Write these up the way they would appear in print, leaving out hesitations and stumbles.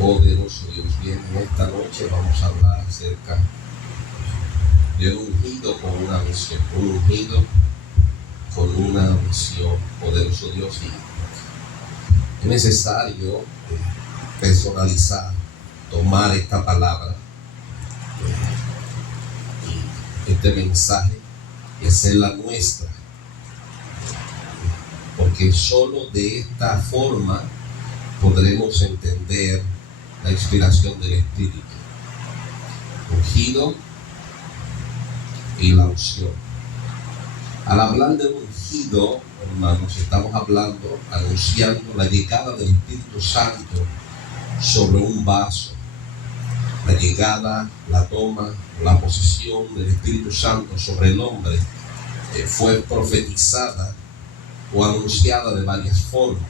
Poderoso Dios, bien, en esta noche vamos a hablar acerca de un ungido con una misión, un ungido con una misión. Poderoso Dios, y es necesario personalizar, tomar esta palabra, y este mensaje y hacerla nuestra, porque solo de esta forma podremos entender la inspiración del Espíritu, ungido y la unción. Al hablar de ungido, hermanos, estamos hablando, anunciando la llegada del Espíritu Santo sobre un vaso. La llegada, la toma, la posesión del Espíritu Santo sobre el hombre fue profetizada o anunciada de varias formas.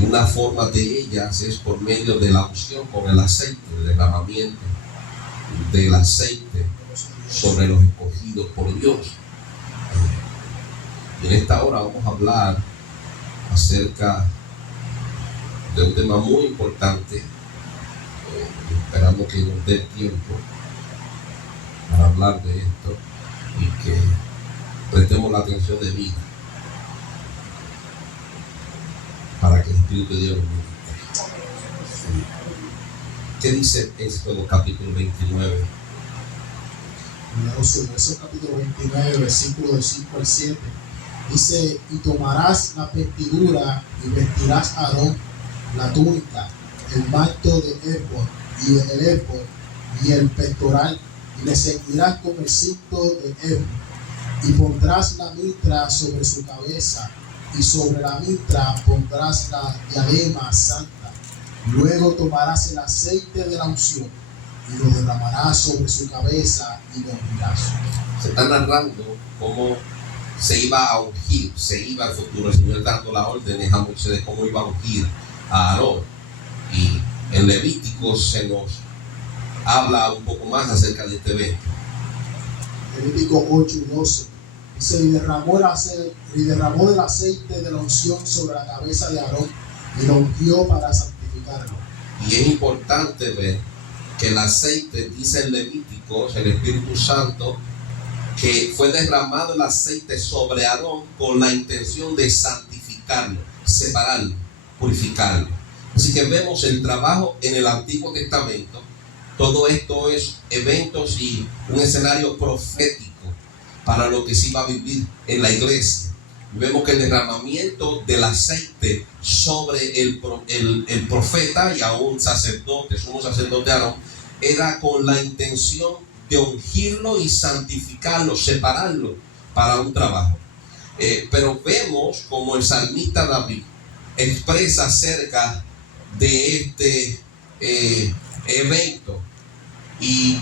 Y una forma de ellas es por medio de la unción con el aceite, el derramamiento del aceite sobre los escogidos por Dios. Y en esta hora vamos a hablar acerca de un tema muy importante, esperando que nos dé tiempo para hablar de esto y que prestemos la atención debida para que el Espíritu de Dios nos ministre. ¿Qué dice Éxodo capítulo 29? Éxodo capítulo 29, versículo del 5 al 7. Dice: y tomarás la vestidura y vestirás a Aarón la túnica, el manto de éfod y el éfod y el pectoral, y le ceñirás con el cinto de éfod, y pondrás la mitra sobre su cabeza, y sobre la mitra pondrás la diadema santa. Luego tomarás el aceite de la unción y lo derramarás sobre su cabeza y lo ungirás. Se está narrando cómo se iba a ungir, se iba al futuro, el Señor dando las órdenes a Moisés de cómo iba a ungir a Aarón. Y en Levítico se nos habla un poco más acerca de este evento. Levítico 8 y 12 dice: y derramó el aceite de la unción sobre la cabeza de Aarón y lo ungió para santificarlo. Y es importante ver que el aceite, dice en Levíticos, el Espíritu Santo, que fue derramado el aceite sobre Aarón con la intención de santificarlo, separarlo, purificarlo. Así que vemos el trabajo en el Antiguo Testamento. Todo esto es eventos y un escenario profético para lo que se iba a vivir en la iglesia. Vemos que el derramamiento del aceite sobre el profeta y aún sacerdote, sumo sacerdote Aarón, era con la intención de ungirlo y santificarlo, separarlo para un trabajo. Pero vemos como el salmista David expresa acerca de este evento, y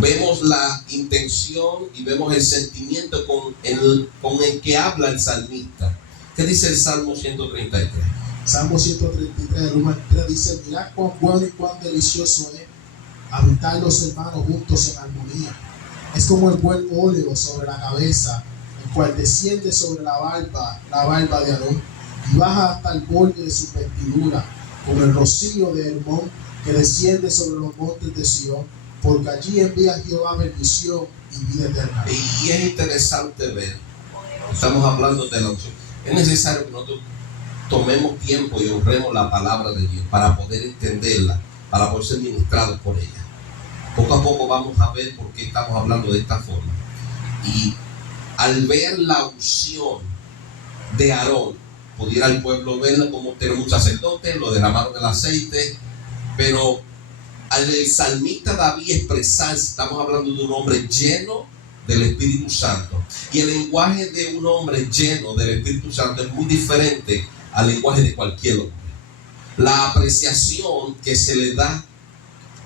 vemos la intención y vemos el sentimiento con el que habla el salmista. ¿Qué dice el Salmo 133? Salmo 133, el 1 al 3 dice: mirad cuán bueno y cuán delicioso es habitar los hermanos juntos en armonía. Es como el buen óleo sobre la cabeza, el cual desciende sobre la barba de Aarón, y baja hasta el borde de su vestidura, como el rocío de Hermón que desciende sobre los montes de Sión, porque allí envía Jehová bendición y vida eterna. Y es interesante ver, estamos hablando de la unción. Es necesario que nosotros tomemos tiempo y honremos la palabra de Dios para poder entenderla, para poder ser ministrados por ella. Poco a poco vamos a ver por qué estamos hablando de esta forma. Y al ver la unción de Aarón, pudiera el pueblo verla como tener un sacerdote, lo derramaron el aceite, pero al salmista David expresar, estamos hablando de un hombre lleno del Espíritu Santo, y el lenguaje de un hombre lleno del Espíritu Santo es muy diferente al lenguaje de cualquier hombre. La apreciación que se le da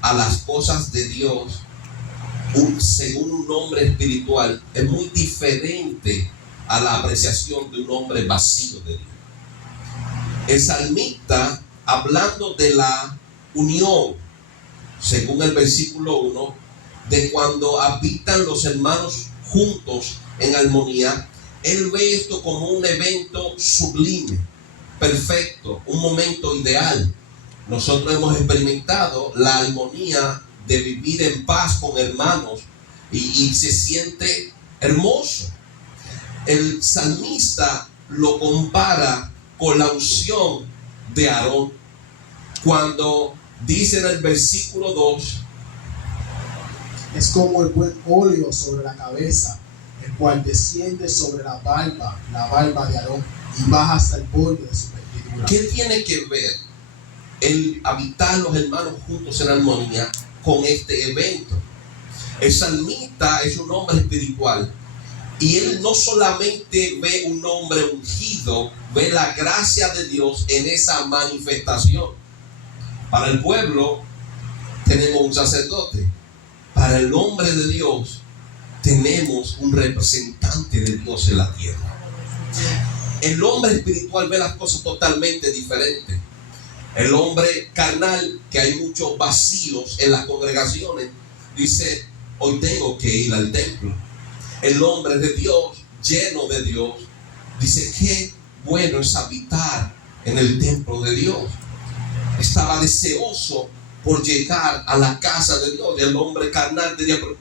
a las cosas de Dios según un hombre espiritual es muy diferente a la apreciación de un hombre vacío de Dios. El salmista, hablando de la unión, según el versículo 1, de cuando habitan los hermanos juntos en armonía, él ve esto como un evento sublime, perfecto, un momento ideal, nosotros hemos experimentado la armonía de vivir en paz con hermanos y se siente hermoso. El salmista lo compara con la unción de Aarón cuando dice en el versículo 2: es como el buen óleo sobre la cabeza, el cual desciende sobre la barba de Aarón, y baja hasta el borde de su vestidura. ¿Qué tiene que ver el habitar los hermanos juntos en armonía con este evento? El salmista es un hombre espiritual y él no solamente ve un hombre ungido, ve la gracia de Dios en esa manifestación. Para el pueblo tenemos un sacerdote, para el hombre de Dios tenemos un representante de Dios en la tierra. El hombre espiritual ve las cosas totalmente diferentes. El hombre carnal, que hay muchos vacíos en las congregaciones, dice: hoy tengo que ir al templo. El hombre de Dios, lleno de Dios, dice: qué bueno es habitar en el templo de Dios. Estaba deseoso por llegar a la casa de Dios. Y el hombre carnal diría: pero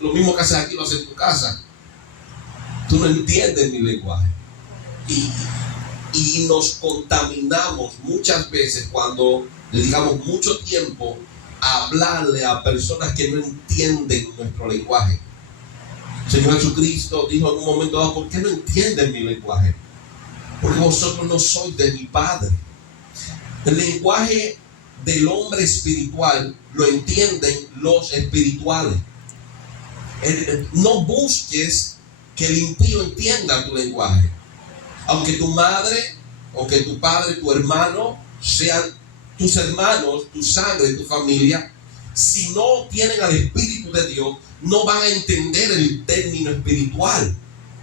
lo mismo que haces aquí lo haces en tu casa. Tú no entiendes mi lenguaje. Y nos contaminamos muchas veces cuando dedicamos mucho tiempo a hablarle a personas que no entienden nuestro lenguaje. El Señor Jesucristo dijo en un momento dado: ¿por qué no entienden mi lenguaje? Porque vosotros no sois de mi Padre. El lenguaje del hombre espiritual lo entienden los espirituales. No busques que el impío entienda tu lenguaje. Aunque tu madre, o que tu padre, tu hermano sean tus hermanos, tu sangre, tu familia, si no tienen al Espíritu de Dios, no van a entender el término espiritual,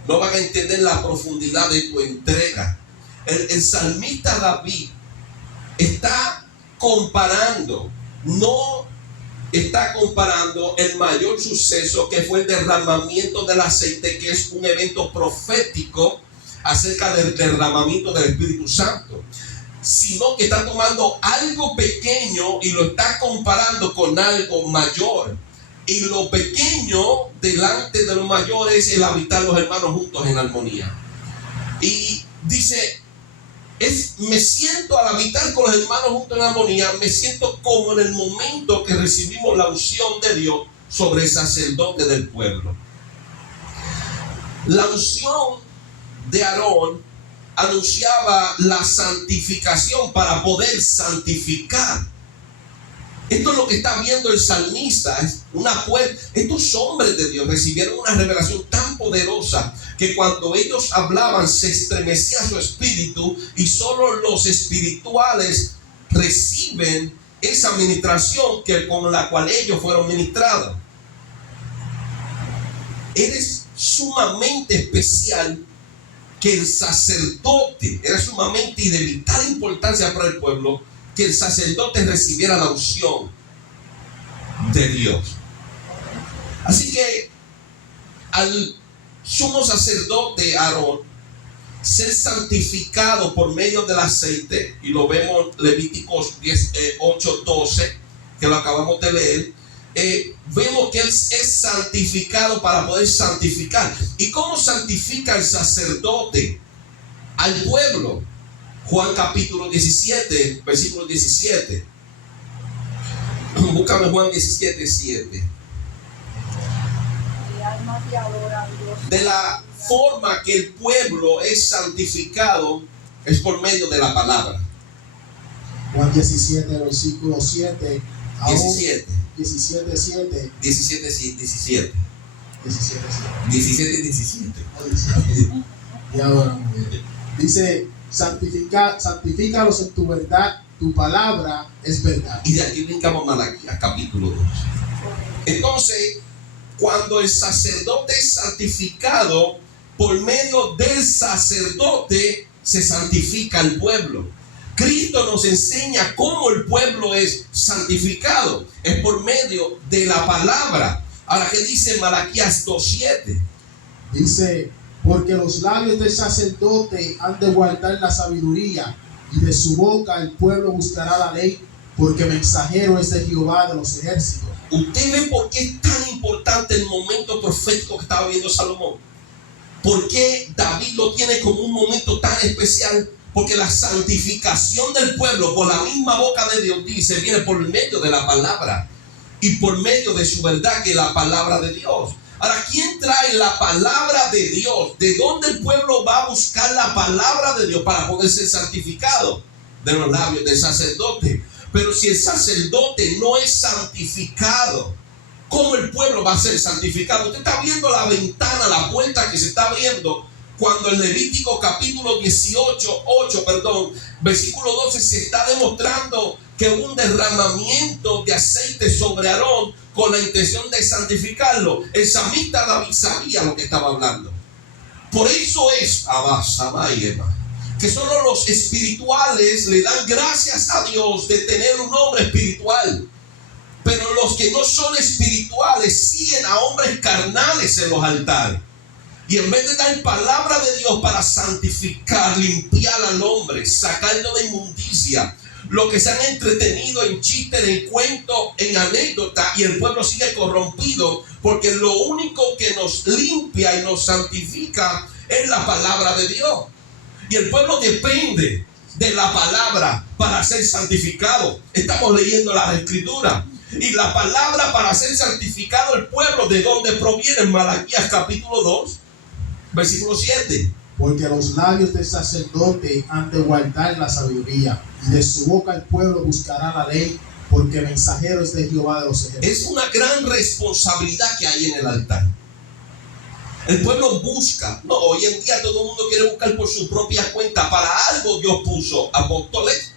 no van a entender la profundidad de tu entrega. El salmista David está comparando, no está comparando el mayor suceso, que fue el derramamiento del aceite, que es un evento profético acerca del derramamiento del Espíritu Santo, sino que está tomando algo pequeño y lo está comparando con algo mayor. Y lo pequeño delante de lo mayor es el habitar los hermanos juntos en armonía. Y dice: me siento al habitar con los hermanos juntos en armonía, me siento como en el momento que recibimos la unción de Dios sobre el sacerdote del pueblo. La unción de Aarón anunciaba la santificación para poder santificar. Esto es lo que está viendo el salmista. Estos hombres de Dios recibieron una revelación tan poderosa que cuando ellos hablaban se estremecía su espíritu, y solo los espirituales reciben esa ministración con la cual ellos fueron ministrados. Eres sumamente especial, que el sacerdote era sumamente y de vital importancia para el pueblo, que el sacerdote recibiera la unción de Dios. Así que al sumo sacerdote Aarón ser santificado por medio del aceite, y lo vemos en Levíticos 8:12, que lo acabamos de leer, vemos que él es santificado para poder santificar. ¿Y cómo santifica el sacerdote al pueblo? Juan capítulo 17, versículo 17. Búscame Juan 17, 7. De la forma que el pueblo es santificado es por medio de la palabra. Juan 17, versículo 7. 17. 17, 7. 17, 17. 17, 17. Y ahora, dice: santifícalos en tu verdad, tu palabra es verdad. Y de aquí brincamos Malaquías capítulo 2. Entonces, cuando el sacerdote es santificado, por medio del sacerdote se santifica el pueblo. Cristo nos enseña cómo el pueblo es santificado. Es por medio de la palabra. Ahora, ¿qué dice Malaquías 2:7? Dice: porque los labios del sacerdote han de guardar la sabiduría, y de su boca el pueblo buscará la ley porque mensajero es de Jehová de los ejércitos. Usted ve por qué es tan importante el momento profético que estaba viendo Salomón. ¿Por qué David lo tiene como un momento tan especial? Porque la santificación del pueblo, por la misma boca de Dios, dice, viene por medio de la palabra y por medio de su verdad, que es la palabra de Dios. Ahora, ¿quién trae la palabra de Dios? ¿De dónde el pueblo va a buscar la palabra de Dios para poder ser santificado? De los labios del sacerdote. Pero si el sacerdote no es santificado, ¿cómo el pueblo va a ser santificado? Usted está viendo la ventana, la puerta que se está abriendo cuando en Levítico capítulo 8, versículo 12 se está demostrando que hubo un derramamiento de aceite sobre Aarón con la intención de santificarlo. El salmista David sabía lo que estaba hablando. Por eso es que solo los espirituales le dan gracias a Dios de tener un hombre espiritual. Pero los que no son espirituales siguen a hombres carnales en los altares. Y en vez de dar palabra de Dios para santificar, limpiar al hombre, sacarlo de inmundicia, lo que se han entretenido en chistes, en cuentos, en anécdotas, y el pueblo sigue corrompido, porque lo único que nos limpia y nos santifica es la palabra de Dios. Y el pueblo depende de la palabra para ser santificado. Estamos leyendo las escrituras. Y la palabra para ser santificado el pueblo, ¿de dónde proviene? Malaquías capítulo 2, versículo 7. Porque los labios del sacerdote han de guardar la sabiduría, y de su boca el pueblo buscará la ley, porque mensajero es de Jehová de los ejércitos. Es una gran responsabilidad que hay en el altar. El pueblo busca. No, hoy en día todo el mundo quiere buscar por su propia cuenta. Para algo Dios puso apóstoles,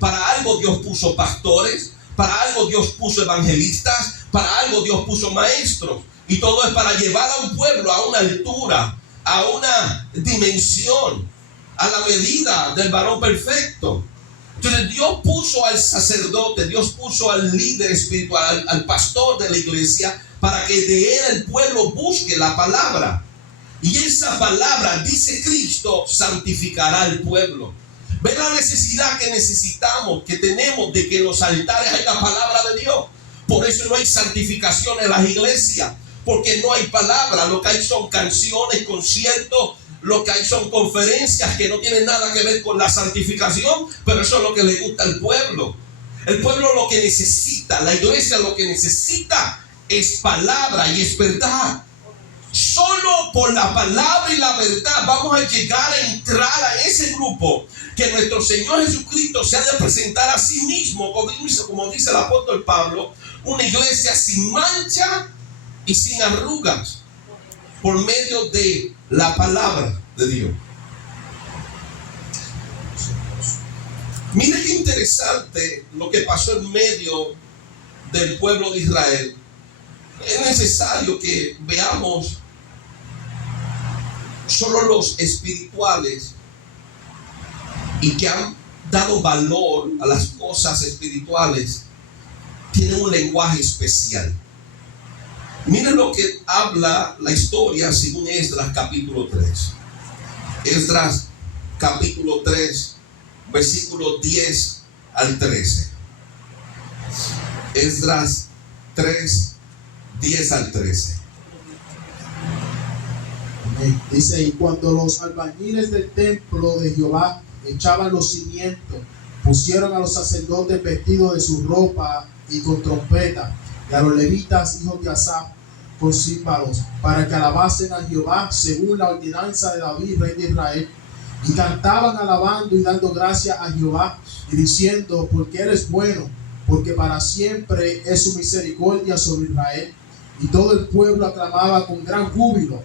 para algo Dios puso pastores, para algo Dios puso evangelistas, para algo Dios puso maestros. Y todo es para llevar a un pueblo a una altura, a una dimensión, a la medida del varón perfecto. Entonces Dios puso al sacerdote, Dios puso al líder espiritual, al pastor de la iglesia, para que de él el pueblo busque la palabra. Y esa palabra, dice Cristo, santificará al pueblo. ¿Ven la necesidad que necesitamos, que tenemos de que en los altares haya palabra de Dios? Por eso no hay santificación en las iglesias, porque no hay palabra. Lo que hay son canciones, conciertos, lo que hay son conferencias que no tienen nada que ver con la santificación, pero eso es lo que le gusta al pueblo. El pueblo lo que necesita, la iglesia lo que necesita es palabra y es verdad. Solo por la palabra y la verdad vamos a llegar a entrar a ese grupo que nuestro Señor Jesucristo se ha de presentar a sí mismo, como dice el apóstol Pablo, una iglesia sin mancha y sin arrugas, por medio de la palabra de Dios. Mire qué interesante lo que pasó en medio del pueblo de Israel. Es necesario que veamos solo los espirituales y que han dado valor a las cosas espirituales tienen un lenguaje especial. Miren lo que habla la historia según Esdras capítulo 3. Esdras capítulo 3, versículo 10 al 13. Esdras 3, 10 al 13. Dice: y cuando los albañiles del templo de Jehová echaban los cimientos, pusieron a los sacerdotes vestidos de su ropa y con trompeta, y a los levitas hijos de Asaf con címbalos, para que alabasen a Jehová según la ordenanza de David rey de Israel, y cantaban alabando y dando gracias a Jehová y diciendo: porque Él es bueno, porque para siempre es su misericordia sobre Israel. Y todo el pueblo aclamaba con gran júbilo,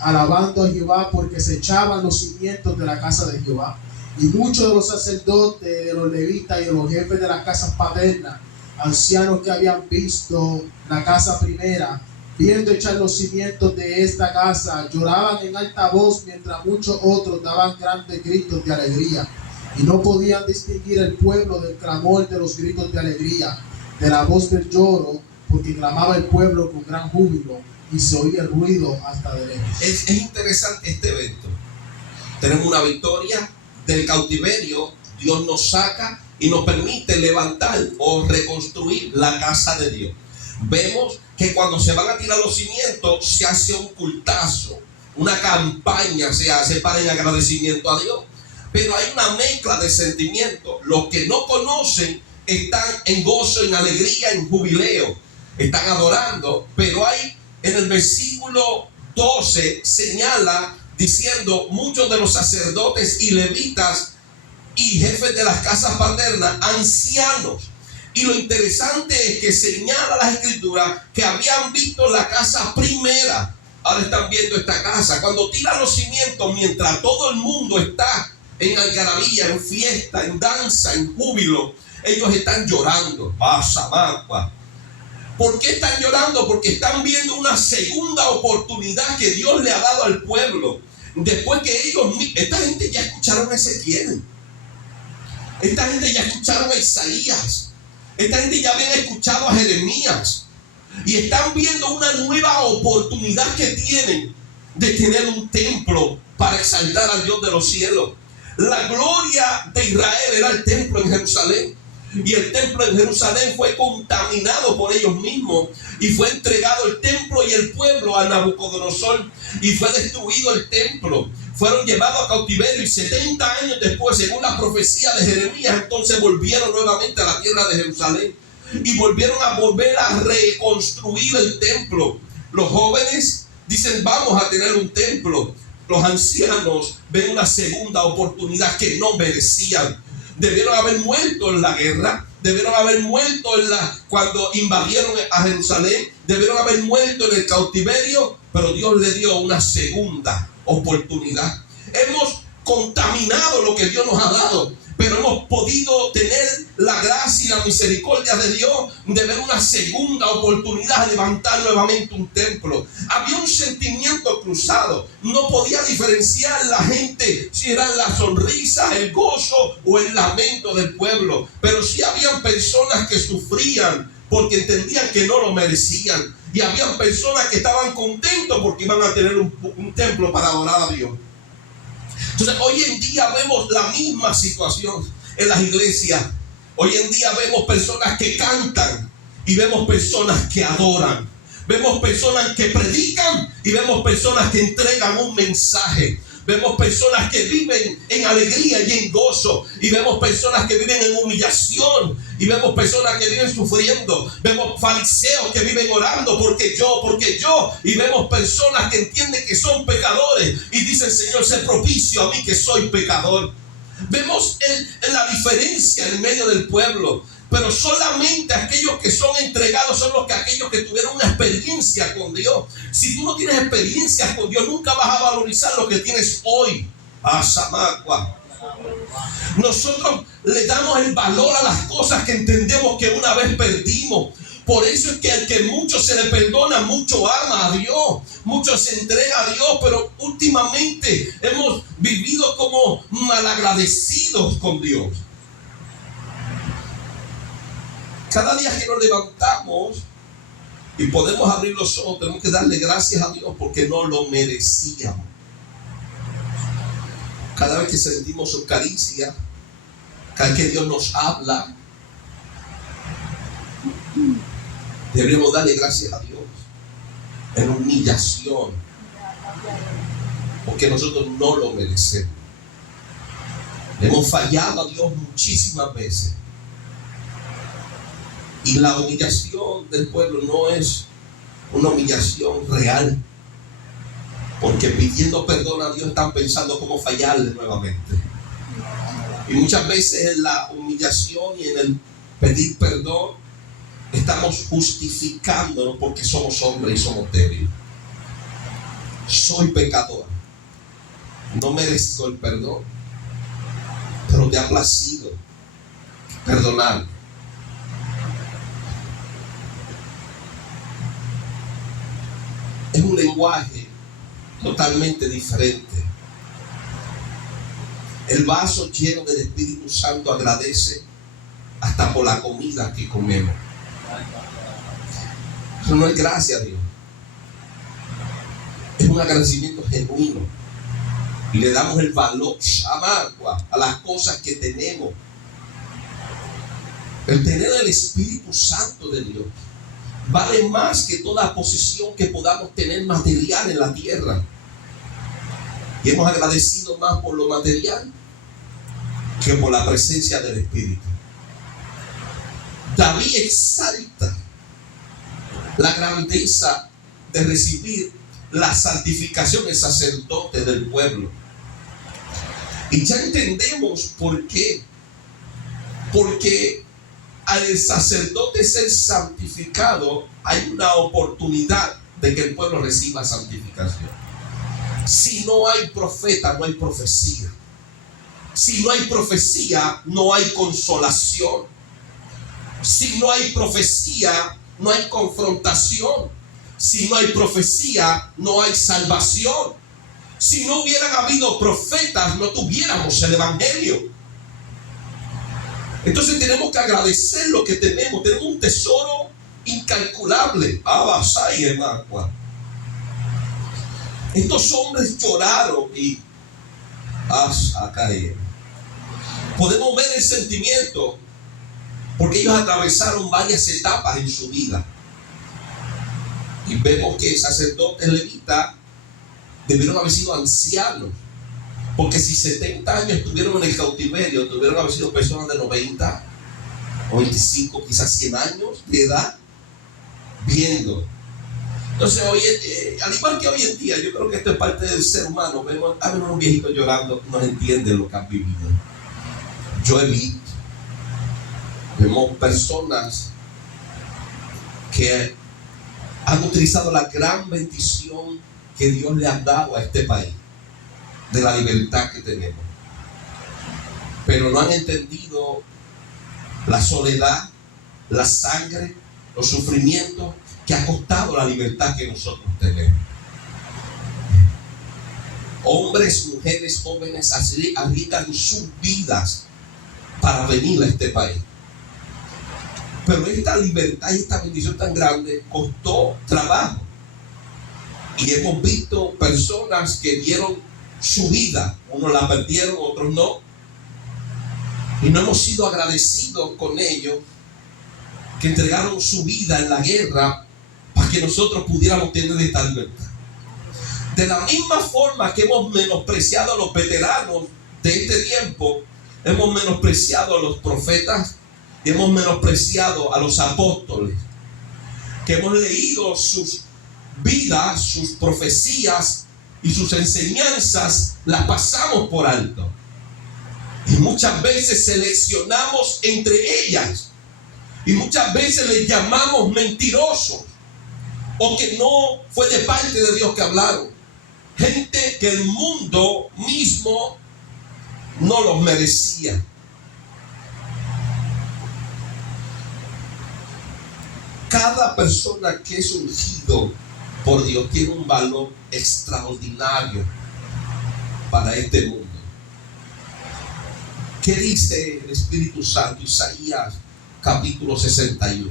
alabando a Jehová, porque se echaban los cimientos de la casa de Jehová. Y muchos de los sacerdotes, de los levitas y de los jefes de las casas paternas, ancianos que habían visto la casa primera, viendo echar los cimientos de esta casa, lloraban en alta voz, mientras muchos otros daban grandes gritos de alegría. Y no podían distinguir el pueblo del clamor de los gritos de alegría, de la voz del lloro, porque clamaba el pueblo con gran júbilo, y se oía el ruido hasta de lejos. Es interesante este evento. Tenemos una victoria del cautiverio, Dios nos saca y nos permite levantar o reconstruir la casa de Dios. Vemos que cuando se van a tirar los cimientos se hace un cultazo, una campaña se hace para el agradecimiento a Dios. Pero hay una mezcla de sentimientos. Los que no conocen están en gozo, en alegría, en jubileo, están adorando. Pero hay en el versículo 12 señala diciendo: muchos de los sacerdotes y levitas y jefes de las casas paternas, ancianos. Y lo interesante es que señala las escrituras que habían visto la casa primera. Ahora están viendo esta casa. Cuando tiran los cimientos, mientras todo el mundo está en algarabía, en fiesta, en danza, en júbilo, ellos están llorando. ¿Por qué están llorando? Porque están viendo una segunda oportunidad que Dios le ha dado al pueblo. Después que esta gente ya escucharon a Ezequiel, esta gente ya escucharon a Isaías, esta gente ya habían escuchado a Jeremías, y están viendo una nueva oportunidad que tienen de tener un templo para exaltar al Dios de los cielos. La gloria de Israel era el templo en Jerusalén, y el templo en Jerusalén fue contaminado por ellos mismos, y fue entregado el templo y el pueblo a Nabucodonosor, y fue destruido el templo. Fueron llevados a cautiverio, y 70 años después, según la profecía de Jeremías, entonces volvieron nuevamente a la tierra de Jerusalén y volvieron a reconstruir el templo. Los jóvenes dicen: vamos a tener un templo. Los ancianos ven una segunda oportunidad que no merecían. Debieron haber muerto en la guerra, debieron haber muerto cuando invadieron a Jerusalén, debieron haber muerto en el cautiverio, pero Dios le dio una segunda oportunidad. Hemos contaminado lo que Dios nos ha dado, pero hemos podido tener la gracia y la misericordia de Dios de ver una segunda oportunidad de levantar nuevamente un templo. Había un sentimiento cruzado. No podía diferenciar la gente si era la sonrisa, el gozo o el lamento del pueblo, pero sí habían personas que sufrían porque entendían que no lo merecían, y habían personas que estaban contentos porque iban a tener un templo para adorar a Dios. Entonces, hoy en día vemos la misma situación en las iglesias. Hoy en día vemos personas que cantan y vemos personas que adoran. Vemos personas que predican y vemos personas que entregan un mensaje. Vemos personas que viven en alegría y en gozo, y vemos personas que viven en humillación, y vemos personas que viven sufriendo. Vemos fariseos que viven orando porque yo, y vemos personas que entienden que son pecadores y dicen: Señor, sé propicio a mí que soy pecador. Vemos la diferencia en medio del pueblo. Pero solamente aquellos que son entregados son aquellos que tuvieron una experiencia con Dios. Si tú no tienes experiencias con Dios, nunca vas a valorizar lo que tienes hoy. Nosotros le damos el valor a las cosas que entendemos que una vez perdimos. Por eso es que al que mucho se le perdona, mucho ama a Dios, mucho se entrega a Dios. Pero últimamente hemos vivido como malagradecidos con Dios. Cada día que nos levantamos y podemos abrir los ojos, tenemos que darle gracias a Dios porque no lo merecíamos. Cada vez que sentimos su caricia, cada vez que Dios nos habla, deberíamos darle gracias a Dios en humillación, porque nosotros no lo merecemos. Le hemos fallado a Dios muchísimas veces. Y la humillación del pueblo no es una humillación real, porque pidiendo perdón a Dios están pensando cómo fallarle nuevamente. Y muchas veces en la humillación y en el pedir perdón estamos justificándonos porque somos hombres y somos débiles. Soy pecador, no merezco el perdón, pero te ha placido perdonar. Es un lenguaje totalmente diferente. El vaso lleno del Espíritu Santo agradece hasta por la comida que comemos. Eso no es gracia a Dios. Es un agradecimiento genuino. Y le damos el valor a las cosas que tenemos. El tener el Espíritu Santo de Dios vale más que toda posesión que podamos tener material en la tierra. Y hemos agradecido más por lo material que por la presencia del Espíritu. David exalta la grandeza de recibir la santificación del sacerdote del pueblo. Y ya entendemos por qué. Porque al sacerdote ser santificado, hay una oportunidad de que el pueblo reciba santificación. Si no hay profeta, no hay profecía. Si no hay profecía, no hay consolación. Si no hay profecía, no hay confrontación. Si no hay profecía, no hay salvación. Si no hubieran habido profetas, no tuviéramos el evangelio. Entonces tenemos que agradecer lo que tenemos. Tenemos un tesoro incalculable. Estos hombres lloraron y podemos ver el sentimiento, porque ellos atravesaron varias etapas en su vida. Y vemos que sacerdotes levitas debieron haber sido ancianos, porque si 70 años estuvieron en el cautiverio, debieron haber sido personas de 90 o 25, quizás 100 años de edad, viendo. Entonces, al igual que hoy en día, yo creo que esto es parte del ser humano. Vemos a unos viejitos llorando, no entienden lo que han vivido. Yo he visto, vemos personas que han utilizado la gran bendición que Dios le ha dado a este país, de la libertad que tenemos, pero no han entendido la soledad, la sangre, los sufrimientos que ha costado la libertad que nosotros tenemos. Hombres, mujeres, jóvenes arriesgan sus vidas para venir a este país. Pero esta libertad y esta bendición tan grande costó trabajo. Y hemos visto personas que dieron su vida. Unos la perdieron, otros no. Y no hemos sido agradecidos con ellos, que entregaron su vida en la guerra para que nosotros pudiéramos tener esta libertad. De la misma forma que hemos menospreciado a los veteranos de este tiempo, hemos menospreciado a los profetas y hemos menospreciado a los apóstoles, que hemos leído sus vidas, sus profecías y sus enseñanzas, las pasamos por alto. Y muchas veces seleccionamos entre ellas. Y muchas veces les llamamos mentirosos, o que no fue de parte de Dios que hablaron. Gente que el mundo mismo no los merecía. Cada persona que es ungido por Dios tiene un valor extraordinario para este mundo. ¿Qué dice el Espíritu Santo? Isaías capítulo 61.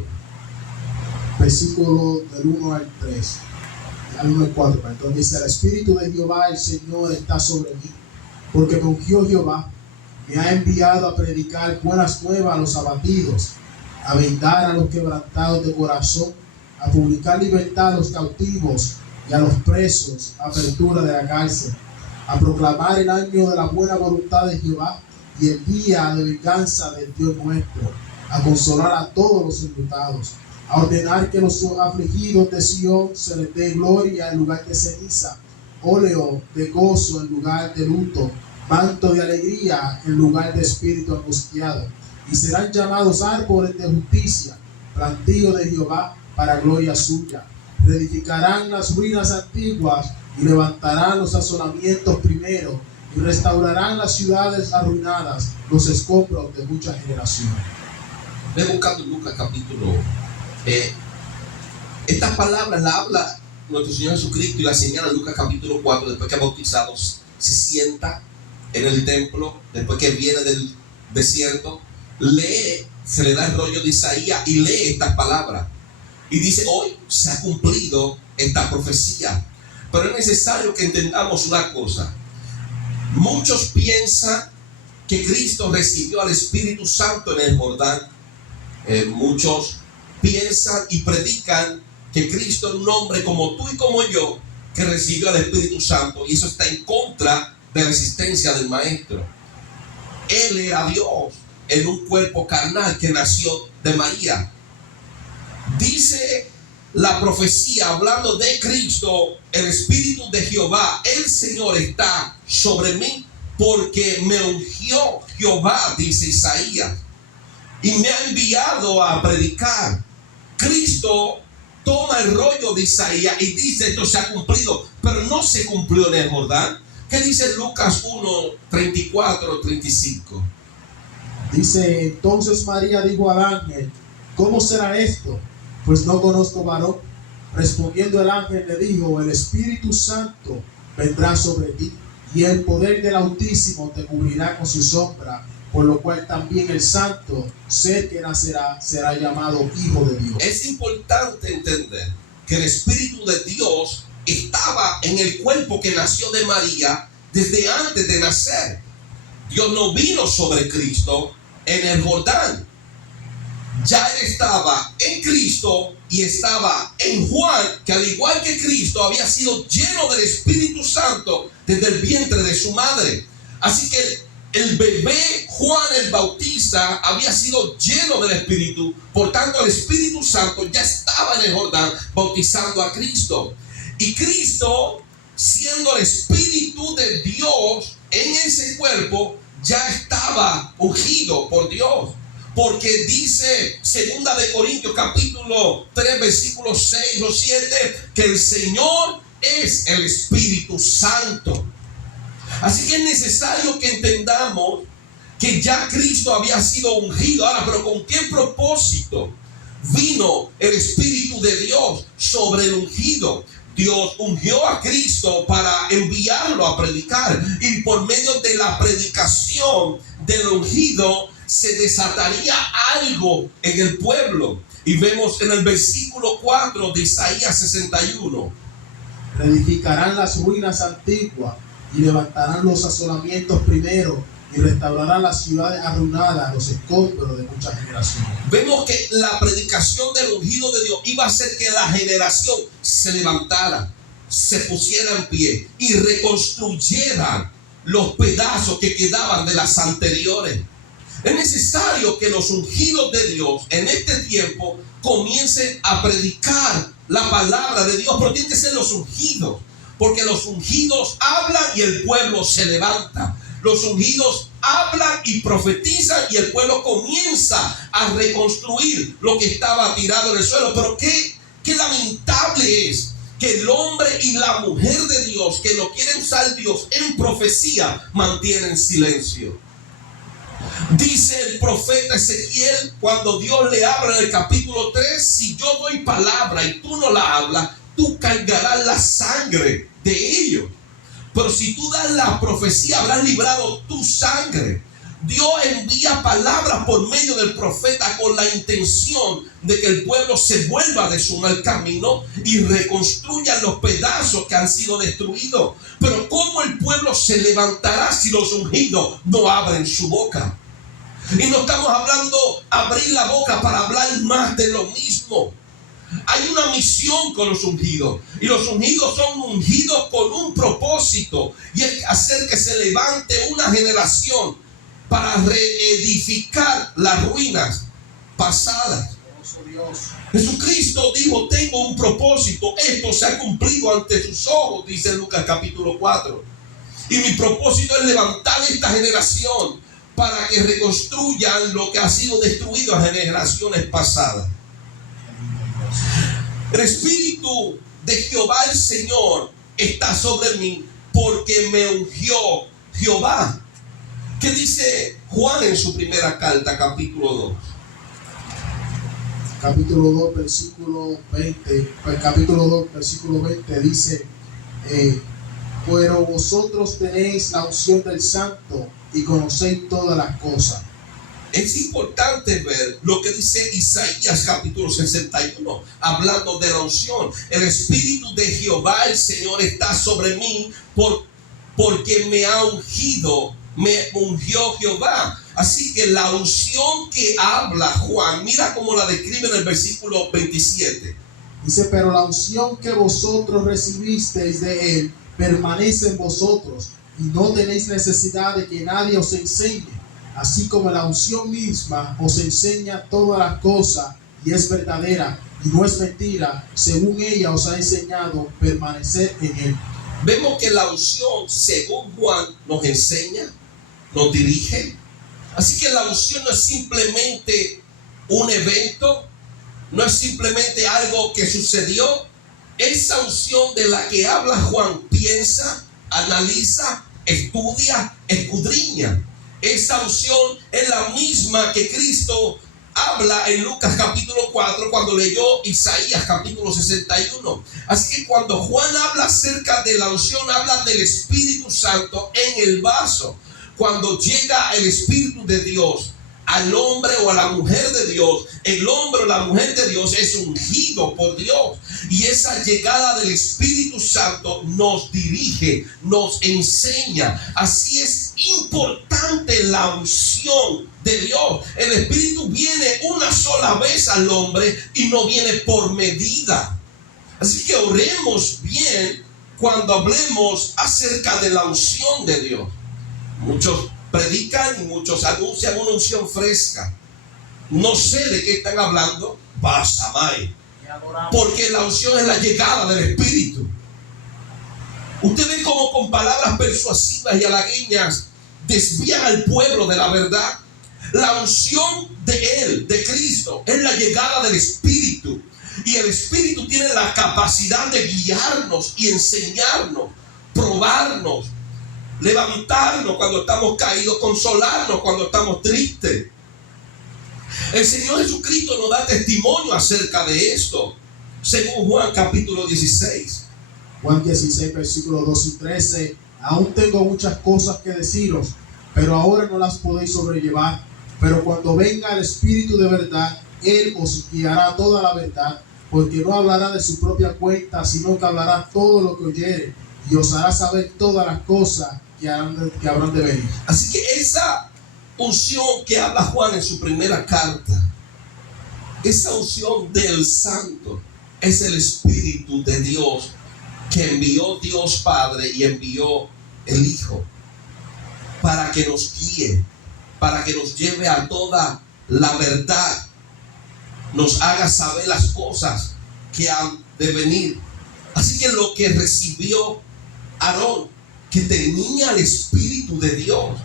Versículo del 1 al 3. Al 1 al 4. Entonces dice: el Espíritu de Jehová, el Señor, está sobre mí, porque me ungió Jehová. Me ha enviado a predicar buenas nuevas a los abatidos, a vendar a los quebrantados de corazón, a publicar libertad a los cautivos y a los presos, apertura de la cárcel, a proclamar el año de la buena voluntad de Jehová y el día de venganza del Dios nuestro, a consolar a todos los enlutados, a ordenar que los afligidos de Sion se les dé gloria en lugar de ceniza, óleo de gozo en lugar de luto, manto de alegría en lugar de espíritu angustiado. Y serán llamados árboles de justicia, plantío de Jehová para gloria suya. Reedificarán las ruinas antiguas y levantarán los asolamientos primero, y restaurarán las ciudades arruinadas, los escombros de muchas generaciones. Ve buscando Lucas capítulo. Estas palabras las habla nuestro Señor Jesucristo y las señala en Lucas capítulo 4, después que ha bautizado, se sienta en el templo, después que viene del desierto, lee, se le da el rollo de Isaías y lee estas palabras. Y dice: hoy se ha cumplido esta profecía. Pero es necesario que entendamos una cosa. Muchos piensan que Cristo recibió al Espíritu Santo en el Jordán. Muchos piensan y predican que Cristo es un hombre como tú y como yo, que recibió al Espíritu Santo, y eso está en contra de la existencia del Maestro. Él era Dios en un cuerpo carnal que nació de María. Dice la profecía, hablando de Cristo: el Espíritu de Jehová, el Señor, está sobre mí, porque me ungió Jehová, dice Isaías, y me ha enviado a predicar. Cristo toma el rollo de Isaías y dice: esto se ha cumplido, pero no se cumplió en el Jordán. ¿Qué dice Lucas 1, 34, 35? Dice: entonces María dijo al ángel: ¿cómo será esto? Pues no conozco varón. Respondiendo el ángel le dijo: el Espíritu Santo vendrá sobre ti, y el poder del Altísimo te cubrirá con su sombra, por lo cual también el santo ser que nacerá será llamado Hijo de Dios. Es importante entender que el Espíritu de Dios estaba en el cuerpo que nació de María desde antes de nacer. Dios no vino sobre Cristo en el Jordán. Ya él estaba en Cristo y estaba en Juan, que al igual que Cristo había sido lleno del Espíritu Santo desde el vientre de su madre. Así que el bebé Juan el Bautista había sido lleno del Espíritu. Por tanto, el Espíritu Santo ya estaba en el Jordán bautizando a Cristo. Y Cristo, siendo el Espíritu de Dios en ese cuerpo, ya estaba ungido por Dios. Porque dice 2 de Corintios capítulo 3 versículos 6 o 7 que el Señor es el Espíritu Santo. Así que es necesario que entendamos que ya Cristo había sido ungido. Ahora, pero ¿con qué propósito vino el Espíritu de Dios sobre el ungido? Dios ungió a Cristo para enviarlo a predicar, y por medio de la predicación del ungido se desataría algo en el pueblo. Y vemos en el versículo 4 de Isaías 61: reedificarán las ruinas antiguas y levantarán los asolamientos primero, y restaurarán las ciudades arruinadas, los escombros de muchas generaciones. Vemos que la predicación del ungido de Dios iba a hacer que la generación se levantara, se pusiera en pie y reconstruyera los pedazos que quedaban de las anteriores. Es necesario que los ungidos de Dios en este tiempo comiencen a predicar la palabra de Dios, pero tienen que ser los ungidos, porque los ungidos hablan y el pueblo se levanta. Los ungidos hablan y profetizan y el pueblo comienza a reconstruir lo que estaba tirado en el suelo. Pero qué lamentable es que el hombre y la mujer de Dios, que no quieren usar Dios en profecía, mantienen silencio. Dice el profeta Ezequiel, cuando Dios le habla en el capítulo 3: si yo doy palabra y tú no la hablas, tú cargarás la sangre de ellos. Pero si tú das la profecía, habrás librado tu sangre. Dios envía palabras por medio del profeta con la intención de que el pueblo se vuelva de su mal camino y reconstruya los pedazos que han sido destruidos. Pero ¿cómo el pueblo se levantará si los ungidos no abren su boca? Y no estamos hablando abrir la boca para hablar más de lo mismo. Hay una misión con los ungidos, y los ungidos son ungidos con un propósito, y es hacer que se levante una generación para reedificar las ruinas pasadas. Jesucristo dijo: tengo un propósito, esto se ha cumplido ante sus ojos, dice Lucas capítulo 4, y mi propósito es levantar esta generación para que reconstruyan lo que ha sido destruido en generaciones pasadas. El Espíritu de Jehová el Señor está sobre mí, porque me ungió Jehová. ¿Qué dice Juan en su primera carta, capítulo 2? Capítulo 2, versículo 20. Capítulo 2, versículo 20 dice: pero vosotros tenéis la unción del Santo y conocéis todas las cosas. Es importante ver lo que dice Isaías capítulo 61, hablando de la unción. El Espíritu de Jehová el Señor está sobre mí, porque me ha ungido me ungió Jehová. Así que la unción que habla Juan, mira cómo la describe en el versículo 27. Dice, pero la unción que vosotros recibisteis de él permanece en vosotros, y no tenéis necesidad de que nadie os enseñe, así como la unción misma os enseña todas las cosas, y es verdadera y no es mentira, según ella os ha enseñado, permanecer en él. Vemos que la unción, según Juan, nos enseña, nos dirige. Así que la unción no es simplemente un evento, no es simplemente algo que sucedió. Esa unción de la que habla Juan piensa, analiza, estudia, escudriña. Esa unción es la misma que Cristo habla en Lucas capítulo 4 cuando leyó Isaías capítulo 61. Así que cuando Juan habla acerca de la unción, habla del Espíritu Santo en el vaso. Cuando llega el Espíritu de Dios al hombre o a la mujer de Dios, el hombre o la mujer de Dios es ungido por Dios, y esa llegada del Espíritu Santo nos dirige, nos enseña. Así es importante la unción de Dios. El Espíritu viene una sola vez al hombre y no viene por medida. Así que oremos bien cuando hablemos acerca de la unción de Dios. Muchos predican y muchos anuncian una unción fresca. No sé de qué están hablando. Basamay. Porque la unción es la llegada del Espíritu. Usted ve cómo con palabras persuasivas y halagueñas desvían al pueblo de la verdad. La unción de Él, de Cristo, es la llegada del Espíritu. Y el Espíritu tiene la capacidad de guiarnos y enseñarnos, probarnos, levantarnos cuando estamos caídos, consolarnos cuando estamos tristes. El Señor Jesucristo nos da testimonio acerca de esto, según Juan capítulo 16. Juan 16, versículos 2 y 13. Aún tengo muchas cosas que deciros, pero ahora no las podéis sobrellevar. Pero cuando venga el Espíritu de verdad, Él os guiará toda la verdad, porque no hablará de su propia cuenta, sino que hablará todo lo que oyere, y os hará saber todas las cosas que habrán de venir. Así que esa unción que habla Juan en su primera carta, esa unción del Santo, es el Espíritu de Dios que envió Dios Padre y envió el Hijo para que nos guíe, para que nos lleve a toda la verdad, nos haga saber las cosas que han de venir. Así que lo que recibió Aarón, que tenía el Espíritu de Dios,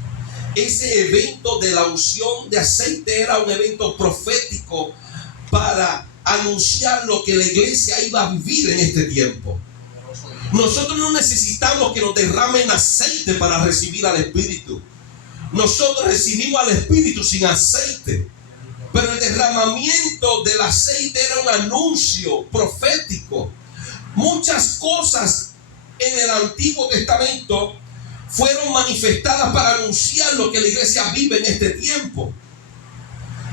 ese evento de la unción de aceite era un evento profético para anunciar lo que la iglesia iba a vivir en este tiempo. Nosotros no necesitamos que nos derramen aceite para recibir al Espíritu. Nosotros recibimos al Espíritu sin aceite. Pero el derramamiento del aceite era un anuncio profético. Muchas cosas en el Antiguo Testamento fueron manifestadas para anunciar lo que la iglesia vive en este tiempo.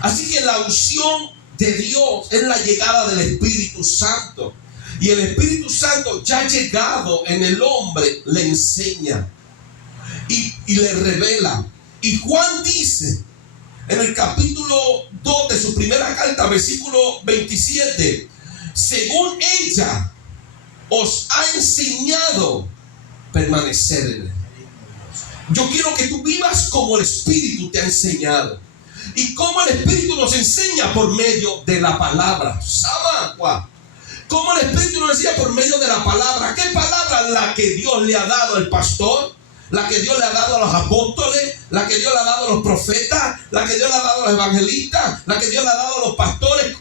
Así que la unción de Dios es la llegada del Espíritu Santo. Y el Espíritu Santo, ya llegado en el hombre, le enseña y le revela. Y Juan dice en el capítulo 2 de su primera carta, versículo 27, según ella os ha enseñado permanecer en él. Yo quiero que tú vivas como el Espíritu te ha enseñado. Y como el Espíritu nos enseña por medio de la palabra. Samagua. Como el Espíritu nos enseña por medio de la palabra. ¿Qué palabra? La que Dios le ha dado al pastor, la que Dios le ha dado a los apóstoles, la que Dios le ha dado a los profetas, la que Dios le ha dado a los evangelistas, la que Dios le ha dado a los pastores,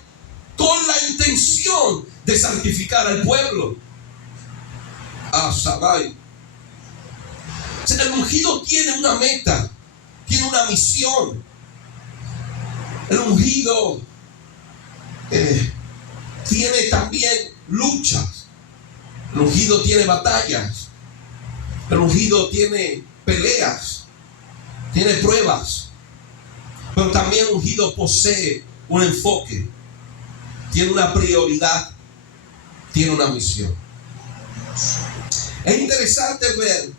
con la intención de santificar al pueblo. Sabay. El ungido tiene una meta, tiene una misión. El ungido tiene también luchas. El ungido tiene batallas. El ungido tiene peleas, tiene pruebas. Pero también el ungido posee un enfoque, tiene una prioridad, tiene una misión. Es interesante ver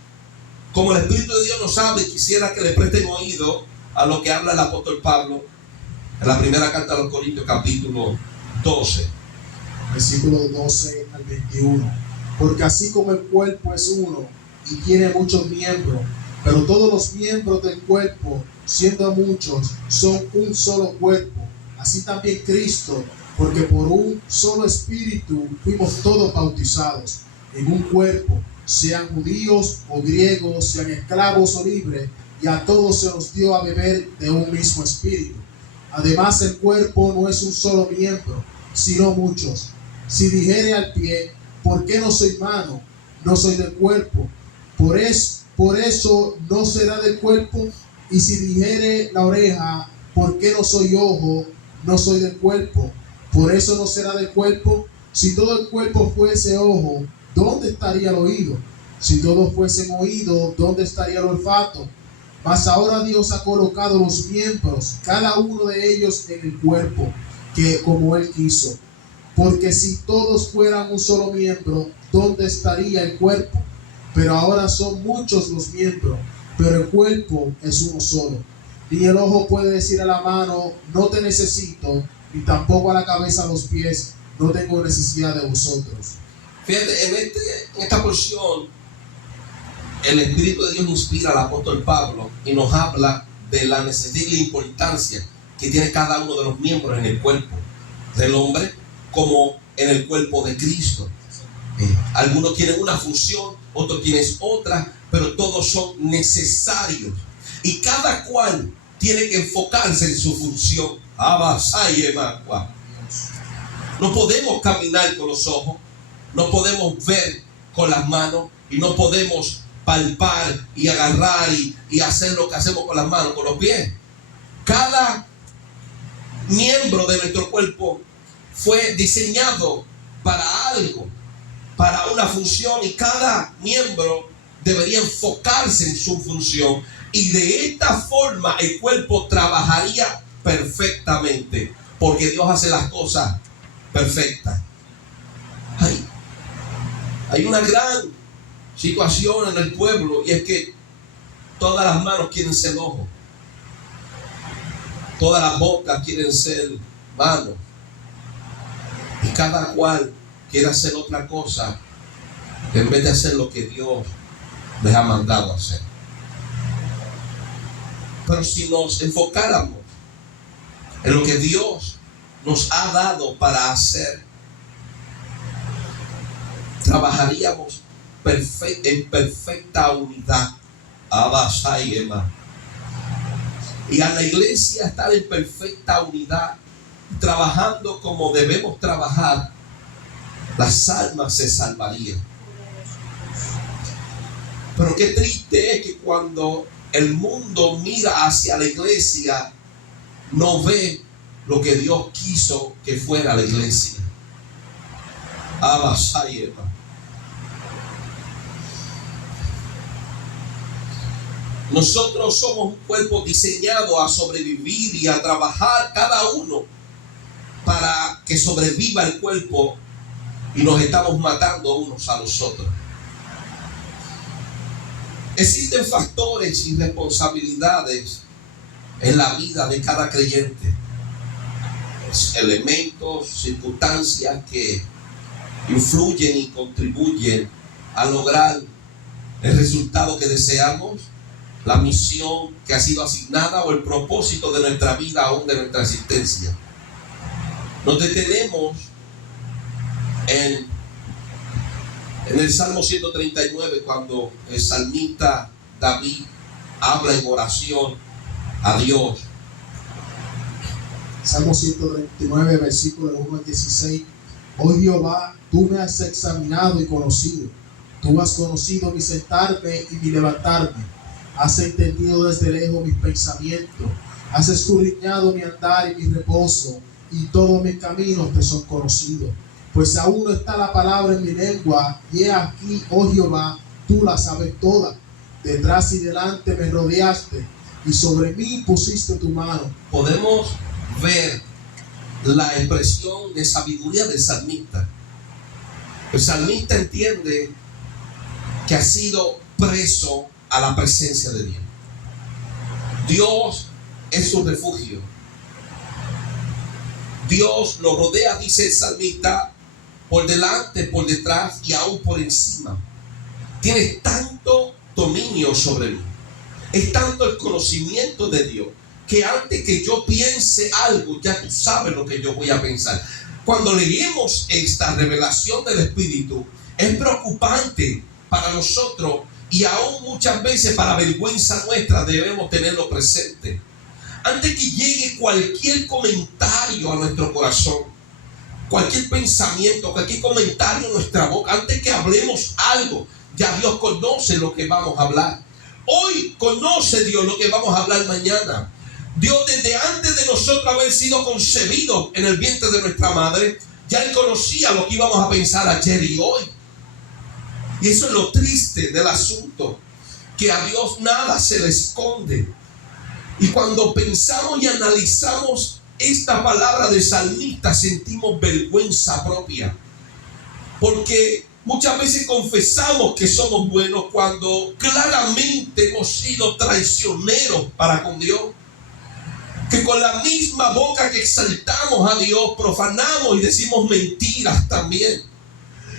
Como el Espíritu de Dios nos habla, y quisiera que le presten oído a lo que habla el apóstol Pablo en la primera carta a los Corintios, capítulo 12. Versículo 12 al 21. Porque así como el cuerpo es uno y tiene muchos miembros, pero todos los miembros del cuerpo, siendo muchos, son un solo cuerpo. Así también Cristo, porque por un solo espíritu fuimos todos bautizados en un cuerpo, sean judíos o griegos, sean esclavos o libres, y a todos se nos dio a beber de un mismo espíritu. Además, el cuerpo no es un solo miembro, sino muchos. Si dijere al pie, ¿por qué no soy mano? No soy del cuerpo. Por eso no será del cuerpo. Y si dijere la oreja, ¿por qué no soy ojo? No soy del cuerpo. Por eso no será del cuerpo. Si todo el cuerpo fuese ojo, ¿dónde estaría el oído? Si todos fuesen oído, ¿dónde estaría el olfato? Mas ahora Dios ha colocado los miembros, cada uno de ellos en el cuerpo, que como Él quiso. Porque si todos fueran un solo miembro, ¿dónde estaría el cuerpo? Pero ahora son muchos los miembros, pero el cuerpo es uno solo. Ni el ojo puede decir a la mano, no te necesito, ni tampoco a la cabeza, a los pies, no tengo necesidad de vosotros. Fíjate, en esta porción, el Espíritu de Dios inspira al apóstol Pablo y nos habla de la necesidad y la importancia que tiene cada uno de los miembros en el cuerpo del hombre, como en el cuerpo de Cristo. Algunos tienen una función, otros tienen otra, pero todos son necesarios. Y cada cual tiene que enfocarse en su función. No podemos caminar con los ojos, no podemos ver con las manos y no podemos palpar y agarrar y hacer lo que hacemos con las manos, con los pies. Cada miembro de nuestro cuerpo fue diseñado para algo, para una función, y cada miembro debería enfocarse en su función, y de esta forma el cuerpo trabajaría perfectamente, porque Dios hace las cosas perfectas. Hay una gran situación en el pueblo, y es que todas las manos quieren ser ojos, todas las bocas quieren ser manos, y cada cual quiere hacer otra cosa en vez de hacer lo que Dios les ha mandado hacer. Pero si nos enfocáramos en lo que Dios nos ha dado para hacer, trabajaríamos en perfecta unidad. Y a la iglesia estar en perfecta unidad, trabajando como debemos trabajar, las almas se salvarían. Pero qué triste es que cuando el mundo mira hacia la iglesia, no ve lo que Dios quiso que fuera la iglesia. Nosotros somos un cuerpo diseñado a sobrevivir y a trabajar cada uno para que sobreviva el cuerpo, y nos estamos matando unos a los otros. Existen factores y responsabilidades en la vida de cada creyente, elementos, circunstancias que influyen y contribuyen a lograr el resultado que deseamos, la misión que ha sido asignada o el propósito de nuestra vida, aún de nuestra existencia. Nos detenemos en el Salmo 139, cuando el salmista David habla en oración a Dios. Salmo 139, versículo 1 al 16. Oh Jehová, tú me has examinado y conocido. Tú has conocido mi sentarme y mi levantarme. Has entendido desde lejos mis pensamientos. Has escudriñado mi andar y mi reposo, y todos mis caminos te son conocidos. Pues aún no está la palabra en mi lengua, y he aquí, oh Jehová, tú la sabes toda. Detrás y delante me rodeaste, y sobre mí pusiste tu mano. Podemos ver la expresión de sabiduría del salmista. El salmista entiende que ha sido preso a la presencia de Dios. Dios es su refugio. Dios nos rodea, dice el salmista, por delante, por detrás y aún por encima. Tienes tanto dominio sobre mí. Es tanto el conocimiento de Dios que antes que yo piense algo, ya tú sabes lo que yo voy a pensar. Cuando leemos esta revelación del Espíritu, es preocupante para nosotros y aún muchas veces para vergüenza nuestra debemos tenerlo presente. Antes que llegue cualquier comentario a nuestro corazón, cualquier pensamiento, cualquier comentario en nuestra boca, antes que hablemos algo, ya Dios conoce lo que vamos a hablar. Hoy conoce Dios lo que vamos a hablar mañana. Dios, desde antes de nosotros haber sido concebidos en el vientre de nuestra madre, ya Él conocía lo que íbamos a pensar ayer y hoy. Y eso es lo triste del asunto, que a Dios nada se le esconde. Y cuando pensamos y analizamos esta palabra del salmista, sentimos vergüenza propia. Porque muchas veces confesamos que somos buenos cuando claramente hemos sido traicioneros para con Dios. Que con la misma boca que exaltamos a Dios, profanamos y decimos mentiras también.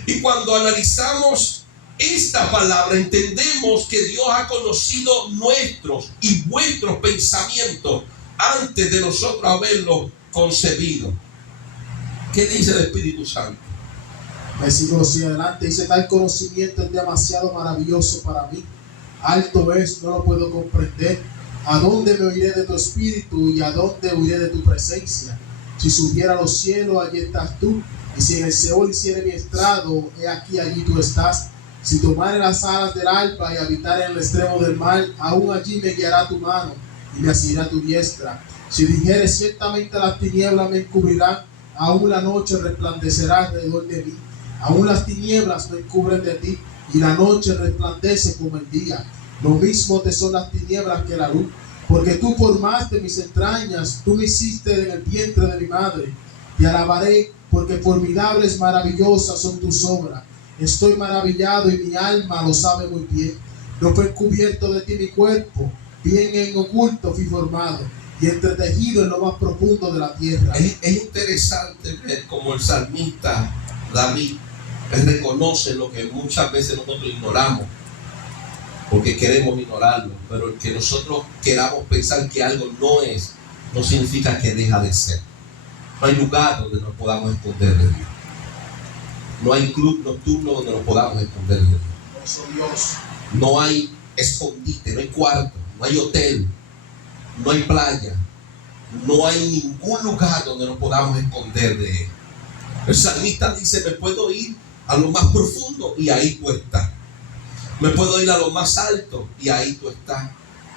Y cuando analizamos esta palabra, entendemos que Dios ha conocido nuestros y vuestros pensamientos antes de nosotros haberlos concebido. ¿Qué dice el Espíritu Santo? Versículo 6 adelante dice: tal conocimiento es demasiado maravilloso para mí. Alto es, no lo puedo comprender. ¿A dónde me oiré de tu espíritu y a dónde huiré de tu presencia? Si subiera a los cielos, allí estás tú. Y si en el Seol hiciere mi estrado, he aquí, allí tú estás. Si tomare las alas del alba y habitar en el extremo del mar, aún allí me guiará tu mano y me asirá tu diestra. Si dijere ciertamente las tinieblas me encubrirán, aún la noche resplandecerá alrededor de mí. Aún las tinieblas me encubren de ti y la noche resplandece como el día. Lo mismo te son las tinieblas que la luz, porque tú formaste mis entrañas, tú me hiciste en el vientre de mi madre. Te alabaré, porque formidables, maravillosas son tus obras. Estoy maravillado y mi alma lo sabe muy bien. No fue encubierto de ti mi cuerpo, bien en oculto fui formado y entretejido en lo más profundo de la tierra. Es interesante ver cómo el salmista David reconoce lo que muchas veces nosotros ignoramos, porque queremos ignorarlo, pero el que nosotros queramos pensar que algo no es, no significa que deja de ser. No hay lugar donde nos podamos esconder de Dios. No hay club nocturno donde nos podamos esconder de Dios. No hay escondite, no hay cuarto, no hay hotel, no hay playa, no hay ningún lugar donde nos podamos esconder de Él. El salmista dice: me puedo ir a lo más profundo y ahí tú estás. Me puedo ir a lo más alto y ahí tú estás.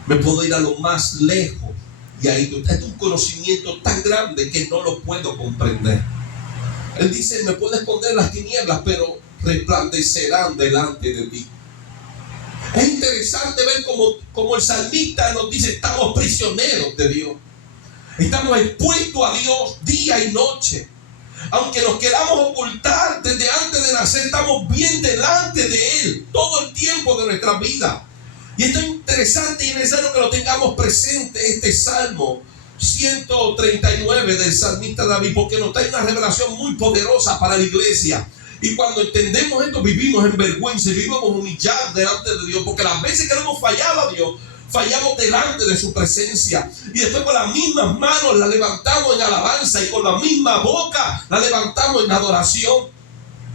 Me puedo ir a lo más lejos y ahí tú estás. Es un conocimiento tan grande que no lo puedo comprender. Él dice: me puedo esconder las tinieblas, pero resplandecerán delante de ti. Es interesante ver cómo el salmista nos dice: estamos prisioneros de Dios. Estamos expuestos a Dios día y noche. Aunque nos queramos ocultar desde antes de nacer, estamos bien delante de Él todo el tiempo de nuestra vida. Y esto es interesante y es necesario que lo tengamos presente, este Salmo 139 del salmista David, porque nos trae una revelación muy poderosa para la iglesia. Y cuando entendemos esto, vivimos en vergüenza y vivimos humillados delante de Dios, porque las veces que le hemos fallado a Dios, fallamos delante de su presencia y después con las mismas manos la levantamos en alabanza y con la misma boca la levantamos en adoración.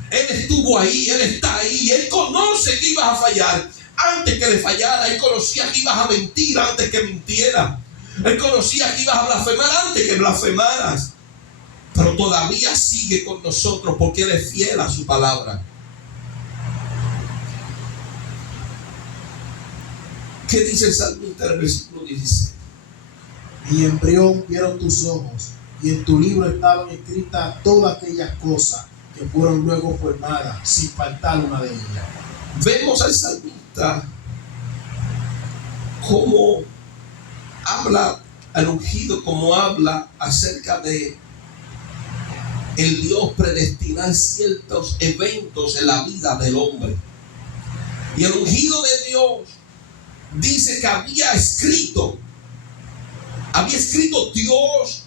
Él estuvo ahí, Él está ahí, Él conoce que ibas a fallar antes que le fallara. Él conocía que ibas a mentir antes que mintiera. Él conocía que ibas a blasfemar antes que blasfemaras, pero todavía sigue con nosotros porque Él es fiel a su palabra. ¿Qué dice el salmista en el versículo 16? Mi embrión vieron tus ojos, y en tu libro estaban escritas todas aquellas cosas que fueron luego formadas, sin faltar una de ellas. Vemos al salmista cómo habla al ungido, cómo habla acerca de el Dios predestinar ciertos eventos en la vida del hombre. Y el ungido de Dios dice que había escrito Dios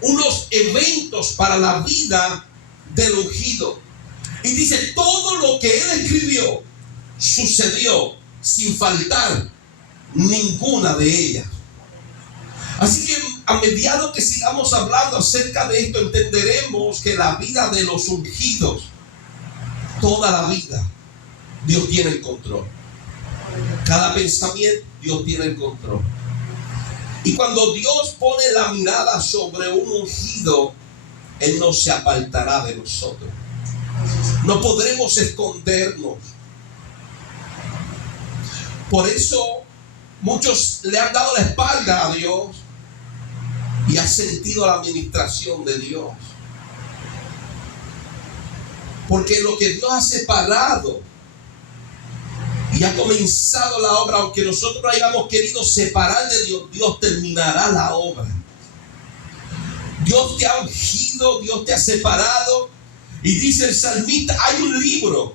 unos eventos para la vida del ungido. Y dice, todo lo que él escribió sucedió sin faltar ninguna de ellas. Así que a medida que sigamos hablando acerca de esto, entenderemos que la vida de los ungidos, toda la vida, Dios tiene el control. Cada pensamiento, Dios tiene el control. Y cuando Dios pone la mirada sobre un ungido, Él no se apartará de nosotros. No podremos escondernos. Por eso muchos le han dado la espalda a Dios y han sentido la administración de Dios. Porque lo que Dios ha separado y ha comenzado la obra, aunque nosotros no hayamos querido separar de Dios, Dios terminará la obra. Dios te ha ungido, Dios te ha separado. Y dice el salmista, hay un libro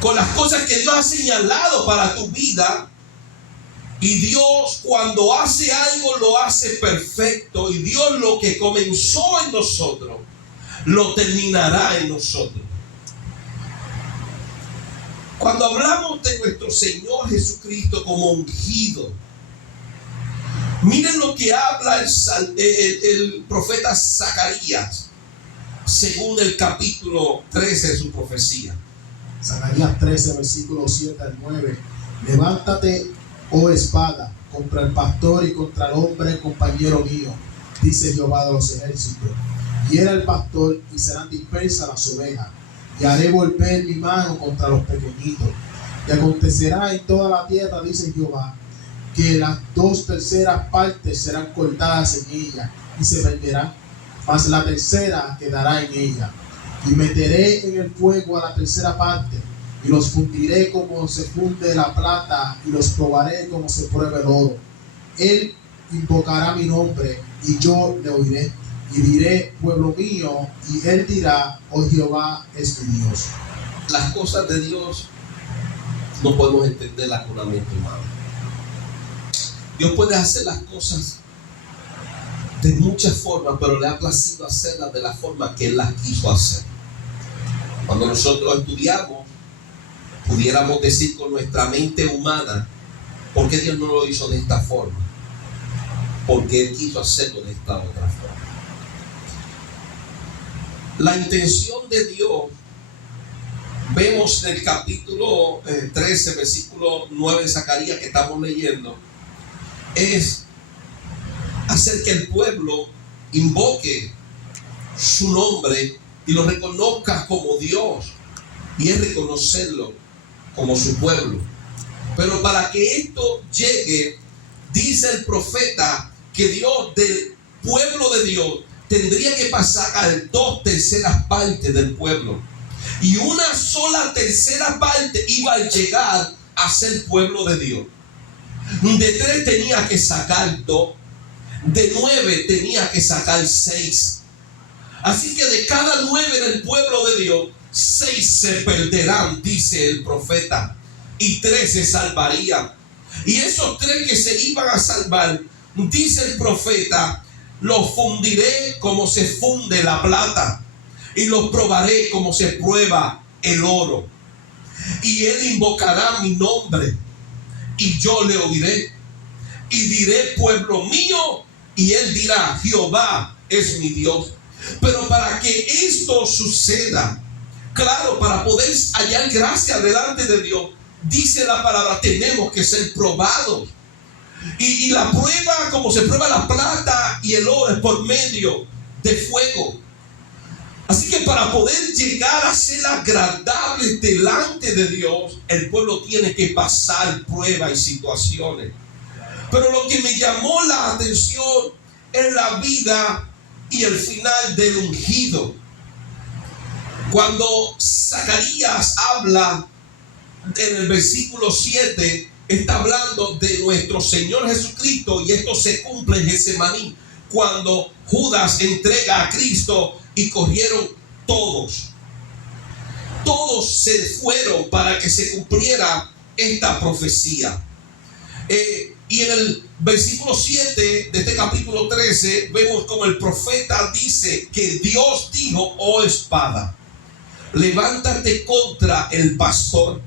con las cosas que Dios ha señalado para tu vida. Y Dios, cuando hace algo, lo hace perfecto. Y Dios, lo que comenzó en nosotros, lo terminará en nosotros. Cuando hablamos de nuestro Señor Jesucristo como ungido, miren lo que habla el profeta Zacarías, según el capítulo 13 de su profecía. Zacarías 13, versículos 7 al 9. Levántate, oh espada, contra el pastor y contra el hombre compañero mío, dice Jehová de los ejércitos. Hiera el pastor y serán dispersas las ovejas, y haré volver mi mano contra los pequeñitos. Y acontecerá en toda la tierra, dice Jehová, que las 2/3 partes serán cortadas en ella y se perderán, mas la tercera quedará en ella. Y meteré en el fuego a la tercera parte, y los fundiré como se funde la plata, y los probaré como se prueba el oro. Él invocará mi nombre, y yo le oiré. Y diré, pueblo mío, y él dirá, oh Jehová es mi Dios. Las cosas de Dios no podemos entenderlas con la mente humana. Dios puede hacer las cosas de muchas formas, pero le ha placido hacerlas de la forma que Él las quiso hacer. Cuando nosotros estudiamos, pudiéramos decir con nuestra mente humana, ¿por qué Dios no lo hizo de esta forma? Porque Él quiso hacerlo de esta otra forma. La intención de Dios, vemos en el capítulo 13, versículo 9 de Zacarías que estamos leyendo, es hacer que el pueblo invoque su nombre y lo reconozca como Dios, y es reconocerlo como su pueblo. Pero para que esto llegue, dice el profeta que Dios, del pueblo de Dios, tendría que pasar a 2/3 partes del pueblo, y una sola tercera parte iba a llegar a ser pueblo de Dios. De 3 tenía que sacar 2, de 9 tenía que sacar 6. Así que de cada 9 del pueblo de Dios, 6 se perderán, dice el profeta, y 3 se salvarían. Y esos 3 que se iban a salvar, dice el profeta, los fundiré como se funde la plata, y los probaré como se prueba el oro. Y él invocará mi nombre, y yo le oiré. Y diré, pueblo mío, y él dirá, Jehová es mi Dios. Pero para que esto suceda, claro, para poder hallar gracia delante de Dios, dice la palabra, tenemos que ser probados. Y la prueba, como se prueba la plata y el oro, es por medio de fuego. Así que para poder llegar a ser agradables delante de Dios, el pueblo tiene que pasar pruebas y situaciones. Pero lo que me llamó la atención es la vida y el final del ungido. Cuando Zacarías habla en el versículo 7, está hablando de nuestro Señor Jesucristo, y esto se cumple en Getsemaní, cuando Judas entrega a Cristo y corrieron todos. Todos se fueron para que se cumpliera esta profecía. Y en el versículo 7 de este capítulo 13 vemos como el profeta dice que Dios dijo: oh espada, levántate contra el pastor,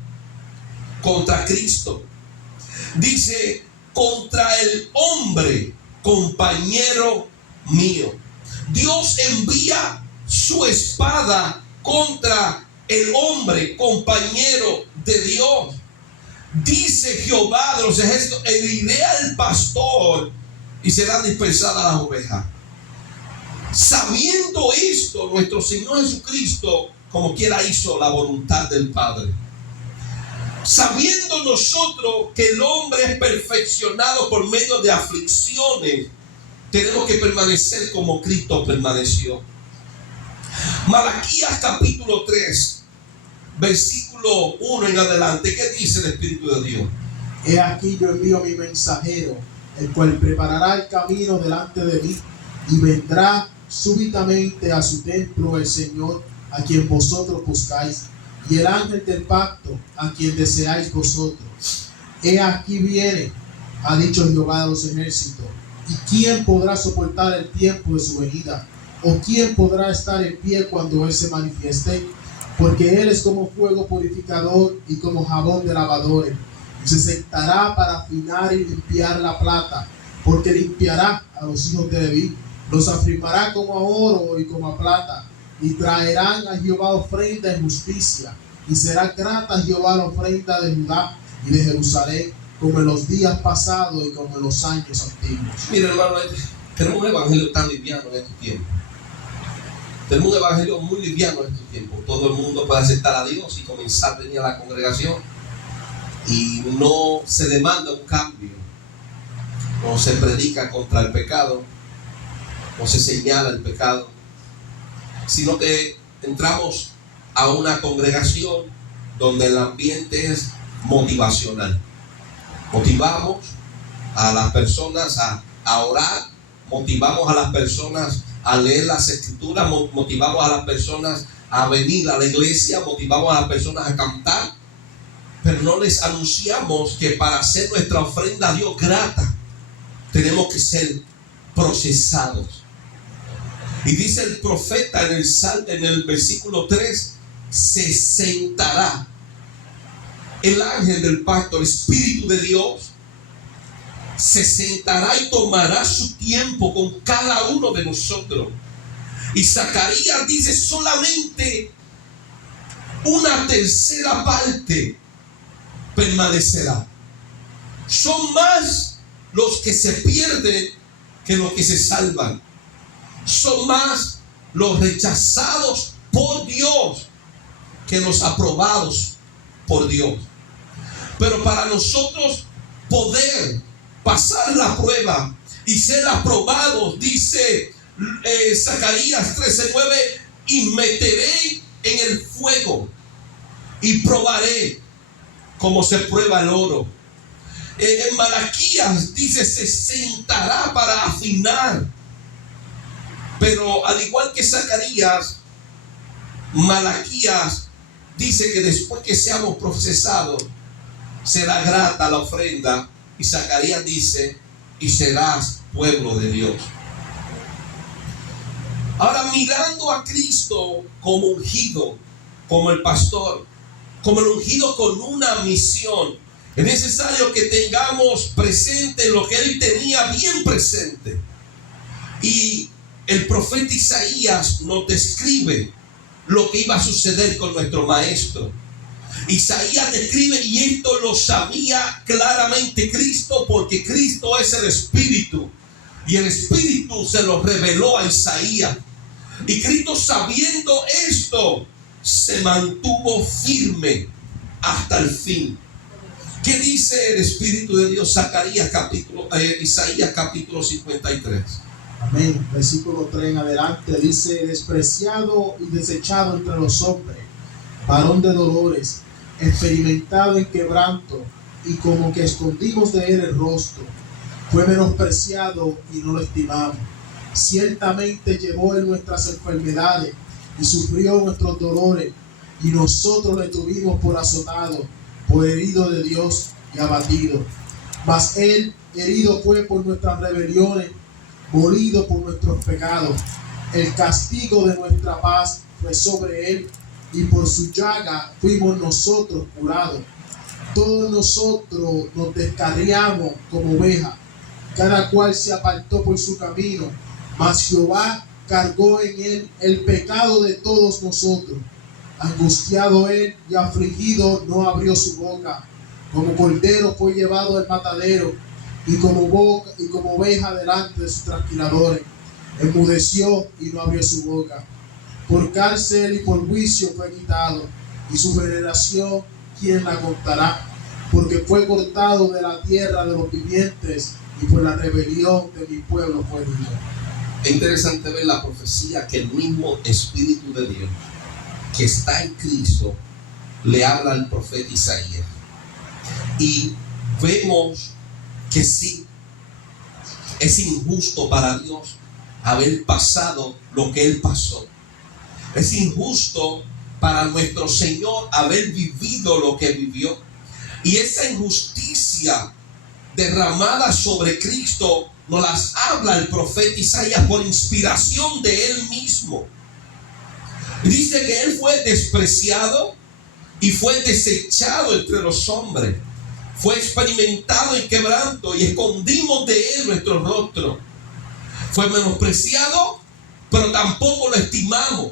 contra Cristo. Dice: contra el hombre, compañero mío. Dios envía su espada contra el hombre, compañero de Dios. Dice Jehová de los ejércitos: heriré al pastor y serán dispersadas las ovejas. Sabiendo esto, nuestro Señor Jesucristo como quiera hizo la voluntad del Padre. Sabiendo nosotros que el hombre es perfeccionado por medio de aflicciones, tenemos que permanecer como Cristo permaneció. Malaquías capítulo 3, versículo 1 en adelante, ¿qué dice el Espíritu de Dios? He aquí yo envío a mi mensajero, el cual preparará el camino delante de mí, y vendrá súbitamente a su templo el Señor, a quien vosotros buscáis, y el ángel del pacto, a quien deseáis vosotros. He aquí viene, ha dicho Jehová de los ejércitos. ¿Y quién podrá soportar el tiempo de su venida? ¿O quién podrá estar en pie cuando Él se manifieste? Porque Él es como fuego purificador y como jabón de lavadores. Y se sentará para afinar y limpiar la plata, porque limpiará a los hijos de Leví, los afirmará como a oro y como a plata, y traerán a Jehová ofrenda en justicia, y será grata a Jehová la ofrenda de Judá y de Jerusalén, como en los días pasados y como en los años antiguos. Mira, hermano, tenemos un evangelio tan liviano en estos tiempos. Tenemos un evangelio muy liviano en estos tiempos. Todo el mundo puede aceptar a Dios y comenzar a venir a la congregación, y no se demanda un cambio, no se predica contra el pecado, no se señala el pecado, sino que entramos a una congregación donde el ambiente es motivacional. Motivamos a las personas a orar, motivamos a las personas a leer las escrituras, motivamos a las personas a venir a la iglesia, motivamos a las personas a cantar, pero no les anunciamos que para hacer nuestra ofrenda a Dios grata, tenemos que ser procesados. Y dice el profeta en el versículo 3: se sentará el ángel del pacto, el Espíritu de Dios, se sentará y tomará su tiempo con cada uno de nosotros. Y Zacarías dice: solamente una tercera parte permanecerá. Son más los que se pierden que los que se salvan. Son más los rechazados por Dios que los aprobados por Dios. Pero para nosotros poder pasar la prueba y ser aprobados, dice Zacarías 13:9: y meteré en el fuego y probaré como se prueba el oro. En Malaquías dice: se sentará para afinar. Pero al igual que Zacarías, Malaquías dice que después que seamos procesados, será grata la ofrenda. Y Zacarías dice: y serás pueblo de Dios. Ahora, mirando a Cristo como ungido, como el pastor, como el ungido con una misión, es necesario que tengamos presente lo que Él tenía bien presente. Y el profeta Isaías nos describe lo que iba a suceder con nuestro maestro. Isaías describe, y esto lo sabía claramente Cristo, porque Cristo es el Espíritu, y el Espíritu se lo reveló a Isaías. Y Cristo, sabiendo esto, se mantuvo firme hasta el fin. ¿Qué dice el Espíritu de Dios? Isaías capítulo 53. Amén. Versículo 3 en adelante dice: despreciado y desechado entre los hombres, varón de dolores, experimentado en quebranto, y como que escondimos de él el rostro. Fue menospreciado y no lo estimamos. Ciertamente llevó él nuestras enfermedades y sufrió nuestros dolores, y nosotros le tuvimos por azotado, por herido de Dios y abatido. Mas él herido fue por nuestras rebeliones, molido por nuestros pecados. El castigo de nuestra paz fue sobre él, y por su llaga fuimos nosotros curados. Todos nosotros nos descarriamos como ovejas, cada cual se apartó por su camino, mas Jehová cargó en él el pecado de todos nosotros. Angustiado él y afligido no abrió su boca. Como cordero fue llevado al matadero, y como oveja delante de sus trasquiladores. Enmudeció y no abrió su boca. Por cárcel y por juicio fue quitado, y su generación, ¿quién la contará? Porque fue cortado de la tierra de los vivientes, y por la rebelión de mi pueblo fue herido. Es interesante ver la profecía que el mismo Espíritu de Dios que está en Cristo le habla al profeta Isaías. Y vemos que sí, es injusto para Dios haber pasado lo que Él pasó. Es injusto para nuestro Señor haber vivido lo que vivió. Y esa injusticia derramada sobre Cristo nos las habla el profeta Isaías por inspiración de Él mismo. Dice que Él fue despreciado y fue desechado entre los hombres. Fue experimentado en quebranto y escondimos de Él nuestro rostro. Fue menospreciado, pero tampoco lo estimamos.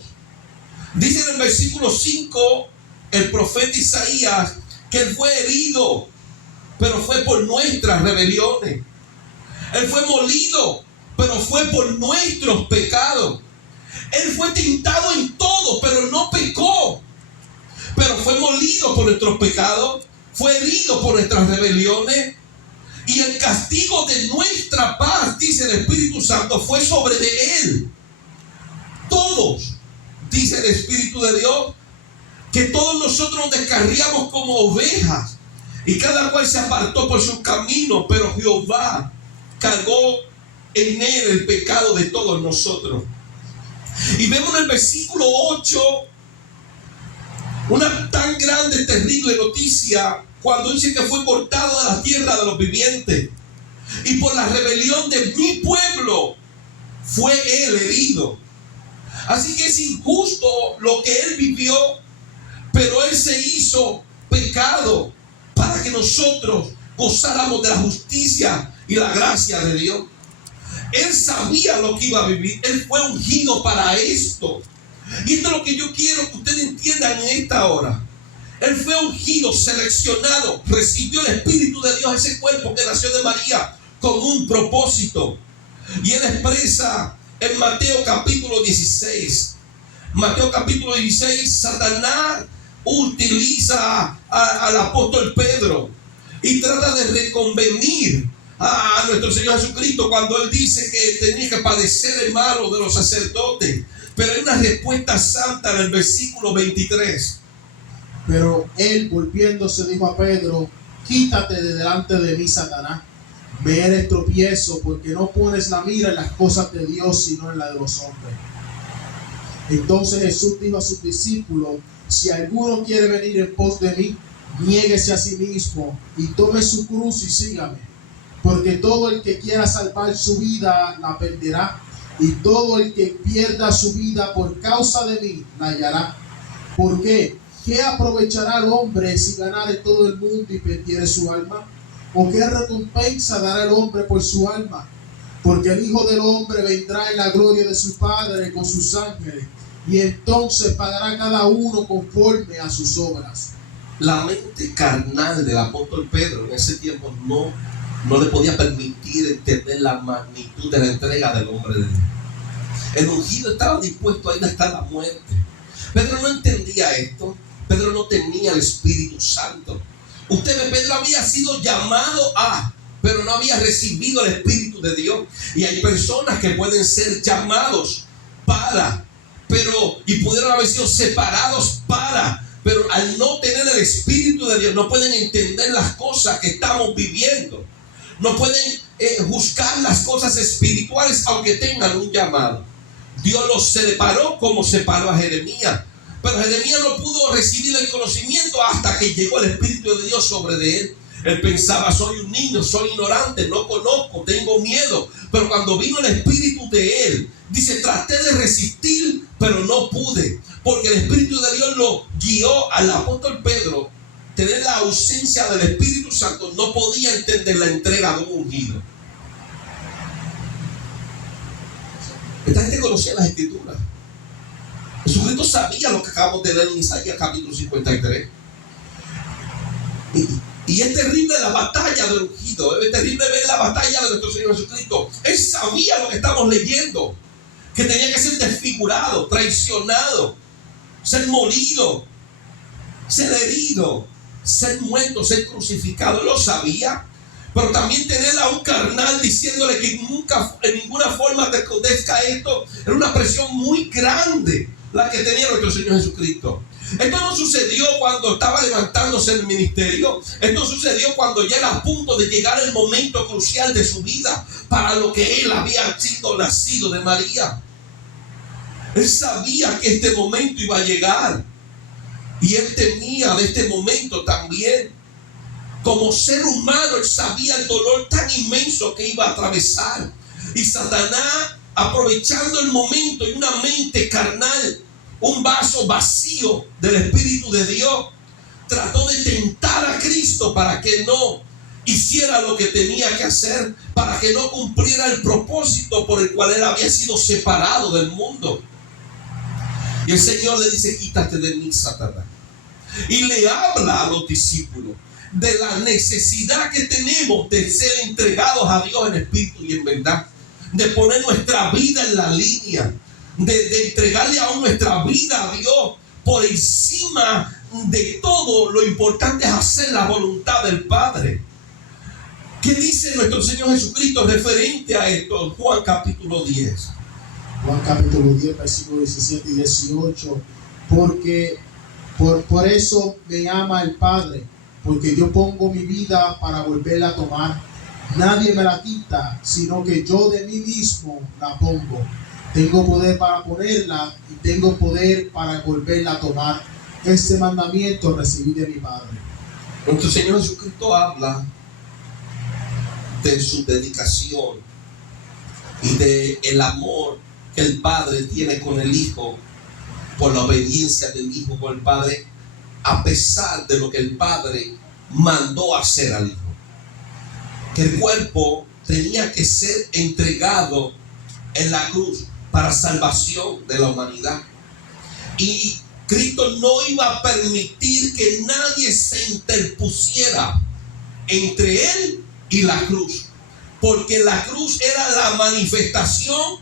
Dice en el versículo 5 el profeta Isaías que Él fue herido, pero fue por nuestras rebeliones. Él fue molido, pero fue por nuestros pecados. Él fue tentado en todo, pero no pecó. Pero fue molido por nuestros pecados, fue herido por nuestras rebeliones. Y el castigo de nuestra paz, dice el Espíritu Santo, fue sobre de Él. Todos, dice el Espíritu de Dios, que todos nosotros nos descarriamos como ovejas, y cada cual se apartó por su camino, pero Jehová cargó en Él el pecado de todos nosotros. Y vemos en el versículo 8 una tan grande, terrible noticia, cuando dice que fue cortado de la tierra de los vivientes, y por la rebelión de mi pueblo fue Él herido. Así que es injusto lo que Él vivió, pero Él se hizo pecado para que nosotros gozáramos de la justicia y la gracia de Dios. Él sabía lo que iba a vivir. Él fue ungido para esto. Y esto es lo que yo quiero que ustedes entiendan en esta hora. Él fue ungido, seleccionado, recibió el Espíritu de Dios, ese cuerpo que nació de María, con un propósito. Y Él expresa en Mateo capítulo 16. Mateo capítulo 16, Satanás utiliza al apóstol Pedro y trata de reconvenir a nuestro Señor Jesucristo cuando Él dice que tenía que padecer el malo de los sacerdotes. Pero hay una respuesta santa en el versículo 23. Pero Él, volviéndose, dijo a Pedro: quítate de delante de mí, Satanás. Me eres tropiezo, porque no pones la mira en las cosas de Dios, sino en la de los hombres. Entonces Jesús dijo a sus discípulos: si alguno quiere venir en pos de mí, niéguese a sí mismo y tome su cruz y sígame. Porque todo el que quiera salvar su vida la perderá, y todo el que pierda su vida por causa de mí la hallará. ¿Por qué? ¿Qué aprovechará el hombre si ganare todo el mundo y perdiere su alma? ¿O qué recompensa dará el hombre por su alma? Porque el Hijo del Hombre vendrá en la gloria de su Padre con sus ángeles, y entonces pagará cada uno conforme a sus obras. La mente carnal del apóstol Pedro en ese tiempo no le podía permitir entender la magnitud de la entrega del hombre de Dios. El ungido estaba dispuesto a ir hasta la muerte. Pedro no entendía esto. Pedro no tenía el Espíritu Santo. Usted ve, Pedro había sido llamado pero no había recibido el Espíritu de Dios. Y hay personas que pueden ser llamados y pudieron haber sido separados pero al no tener el Espíritu de Dios no pueden entender las cosas que estamos viviendo. No pueden juzgar las cosas espirituales aunque tengan un llamado. Dios los separó como separó a Jeremías. Pero Jeremías no pudo recibir el conocimiento hasta que llegó el Espíritu de Dios sobre de él. Él pensaba, soy un niño, soy ignorante, no conozco, tengo miedo. Pero cuando vino el Espíritu de él, dice, traté de resistir, pero no pude. Porque el Espíritu de Dios lo guió al apóstol Pedro. Tener la ausencia del Espíritu Santo, no podía entender la entrega de un ungido. Esta gente conocía las Escrituras. Jesucristo sabía lo que acabamos de leer en Isaías capítulo 53. Y es terrible la batalla del ungido. Es terrible ver la batalla de nuestro Señor Jesucristo. Él sabía lo que estamos leyendo, que tenía que ser desfigurado, traicionado, ser molido, ser herido, ser muerto, ser crucificado. Él lo sabía. Pero también tener a un carnal diciéndole que nunca, en ninguna forma te acontezca esto, era una presión muy grande la que tenía nuestro Señor Jesucristo. Esto no sucedió cuando estaba levantándose en el ministerio. Esto sucedió cuando ya era a punto de llegar el momento crucial de su vida, para lo que él había sido nacido de María. Él sabía que este momento iba a llegar, y él temía de este momento también. Como ser humano, él sabía el dolor tan inmenso que iba a atravesar. Y Satanás, aprovechando el momento y una mente carnal, un vaso vacío del Espíritu de Dios, trató de tentar a Cristo para que no hiciera lo que tenía que hacer, para que no cumpliera el propósito por el cual él había sido separado del mundo. Y el Señor le dice, quítate de mí, Satanás. Y le habla a los discípulos de la necesidad que tenemos de ser entregados a Dios en espíritu y en verdad, de poner nuestra vida en la línea, de entregarle aún nuestra vida a Dios por encima de todo. Lo importante es hacer la voluntad del Padre. ¿Qué dice nuestro Señor Jesucristo referente a esto? Juan capítulo 10. Juan capítulo 10, versículos 17 y 18. Porque por eso me ama el Padre, porque yo pongo mi vida para volverla a tomar. Nadie me la quita, sino que yo de mí mismo la pongo. Tengo poder para ponerla y tengo poder para volverla a tomar. Este mandamiento recibí de mi Padre. Nuestro Señor Jesucristo habla de su dedicación y de el amor que el Padre tiene con el Hijo, por la obediencia del Hijo con el Padre, a pesar de lo que el Padre mandó hacer al Hijo. Que el cuerpo tenía que ser entregado en la cruz para salvación de la humanidad. Y Cristo no iba a permitir que nadie se interpusiera entre él y la cruz, porque la cruz era la manifestación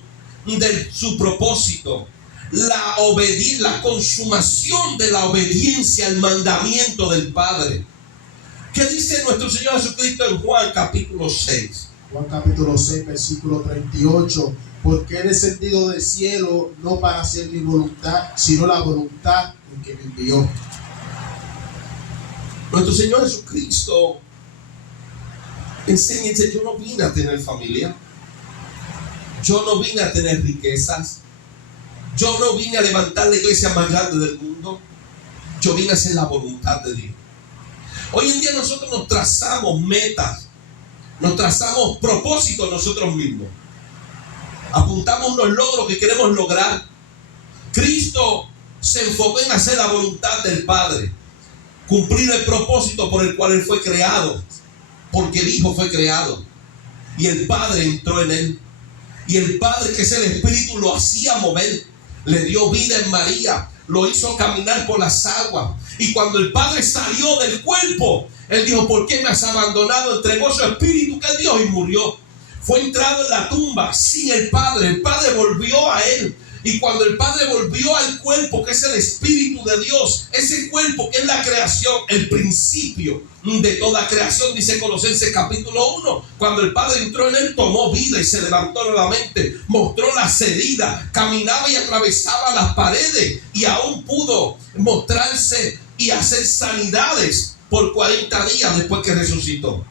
de su propósito, la consumación de la obediencia al mandamiento del Padre. ¿Qué dice nuestro Señor Jesucristo en Juan capítulo 6? Juan capítulo 6, versículo 38. Porque he descendido del cielo no para hacer mi voluntad, sino la voluntad del que me envió. Nuestro Señor Jesucristo enseña, yo no vine a tener familia, yo no vine a tener riquezas, yo no vine a levantar la iglesia más grande del mundo, yo vine a hacer la voluntad de Dios. Hoy en día nosotros nos trazamos metas, nos trazamos propósitos nosotros mismos, apuntamos los logros que queremos lograr. Cristo se enfocó en hacer la voluntad del Padre, cumplir el propósito por el cual Él fue creado, porque el Hijo fue creado y el Padre entró en Él, y el Padre, que es el Espíritu, lo hacía mover, le dio vida en María, lo hizo caminar por las aguas. Y cuando el Padre salió del cuerpo, Él dijo, ¿por qué me has abandonado? Entregó su espíritu que es Dios y murió. Fue entrado en la tumba sin el Padre volvió a Él. Y cuando el Padre volvió al cuerpo, que es el Espíritu de Dios, ese cuerpo que es la creación, el principio de toda creación, dice Colosenses capítulo 1, cuando el Padre entró en él, tomó vida y se levantó nuevamente, mostró las heridas, caminaba y atravesaba las paredes, y aún pudo mostrarse y hacer sanidades por 40 días después que resucitó.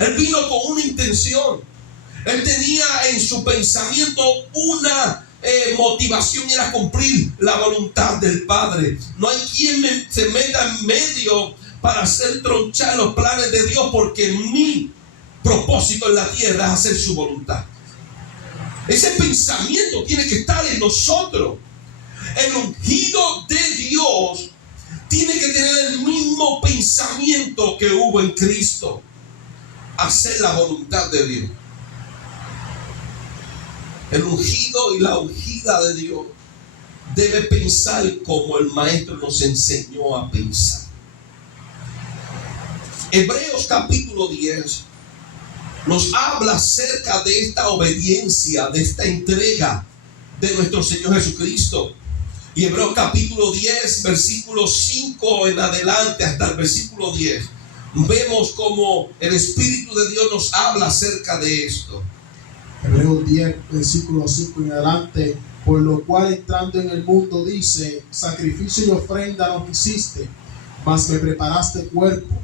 Él vino con una intención. Él tenía en su pensamiento una motivación, era cumplir la voluntad del Padre. No hay quien se meta en medio para hacer tronchar los planes de Dios, porque mi propósito en la tierra es hacer su voluntad. Ese pensamiento tiene que estar en nosotros. El ungido de Dios tiene que tener el mismo pensamiento que hubo en Cristo: hacer la voluntad de Dios. El ungido y la ungida de Dios debe pensar como el Maestro nos enseñó a pensar. Hebreos capítulo 10 nos habla acerca de esta obediencia, de esta entrega de nuestro Señor Jesucristo. Y Hebreos capítulo 10, versículo 5 en adelante hasta el versículo 10, vemos como el Espíritu de Dios nos habla acerca de esto. Hebreos 10, versículo 5 en adelante: por lo cual entrando en el mundo dice, sacrificio y ofrenda no quisiste, mas me preparaste cuerpo.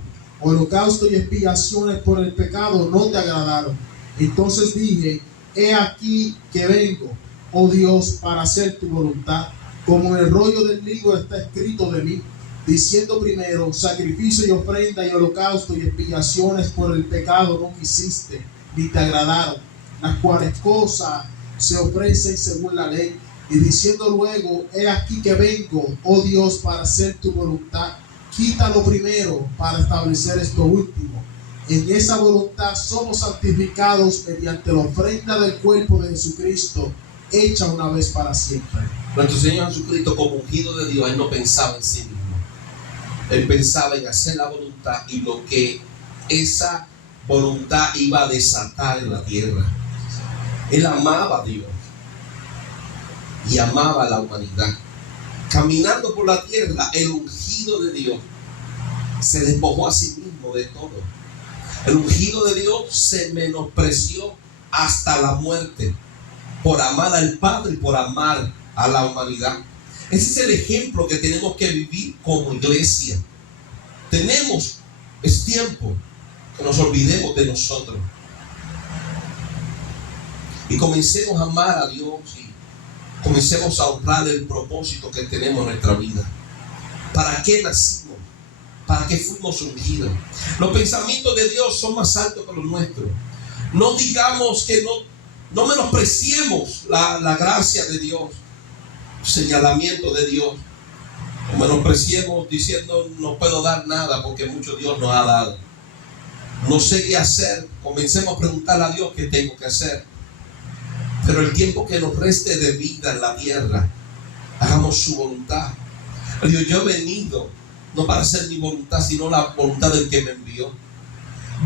Holocausto y expiaciones por el pecado no te agradaron. Entonces dije, he aquí que vengo, oh Dios, para hacer tu voluntad. Como en el rollo del libro está escrito de mí, diciendo primero, sacrificio y ofrenda y holocausto y expiaciones por el pecado no quisiste, ni te agradaron, las cuales cosas se ofrecen según la ley. Y diciendo luego, he aquí que vengo, oh Dios, para hacer tu voluntad. Quítalo primero para establecer esto último. En esa voluntad somos santificados mediante la ofrenda del cuerpo de Jesucristo, hecha una vez para siempre. Nuestro Señor Jesucristo, como ungido de Dios, Él no pensaba en sí mismo. Él pensaba en hacer la voluntad y lo que esa voluntad iba a desatar en la tierra. Él amaba a Dios y amaba a la humanidad. Caminando por la tierra, el ungido de Dios se despojó a sí mismo de todo. El ungido de Dios se menospreció hasta la muerte por amar al Padre y por amar a la humanidad. Ese es el ejemplo que tenemos que vivir como iglesia. Es tiempo que nos olvidemos de nosotros y comencemos a amar a Dios y comencemos a honrar el propósito que tenemos en nuestra vida. ¿Para qué nacimos? ¿Para qué fuimos ungidos? Los pensamientos de Dios son más altos que los nuestros. No digamos que no menospreciemos la gracia de Dios, señalamiento de Dios. No menospreciemos diciendo no puedo dar nada porque mucho Dios nos ha dado. No sé qué hacer. Comencemos a preguntarle a Dios qué tengo que hacer. Pero el tiempo que nos reste de vida en la tierra, hagamos su voluntad. Dios, yo he venido no para hacer mi voluntad, sino la voluntad del que me envió.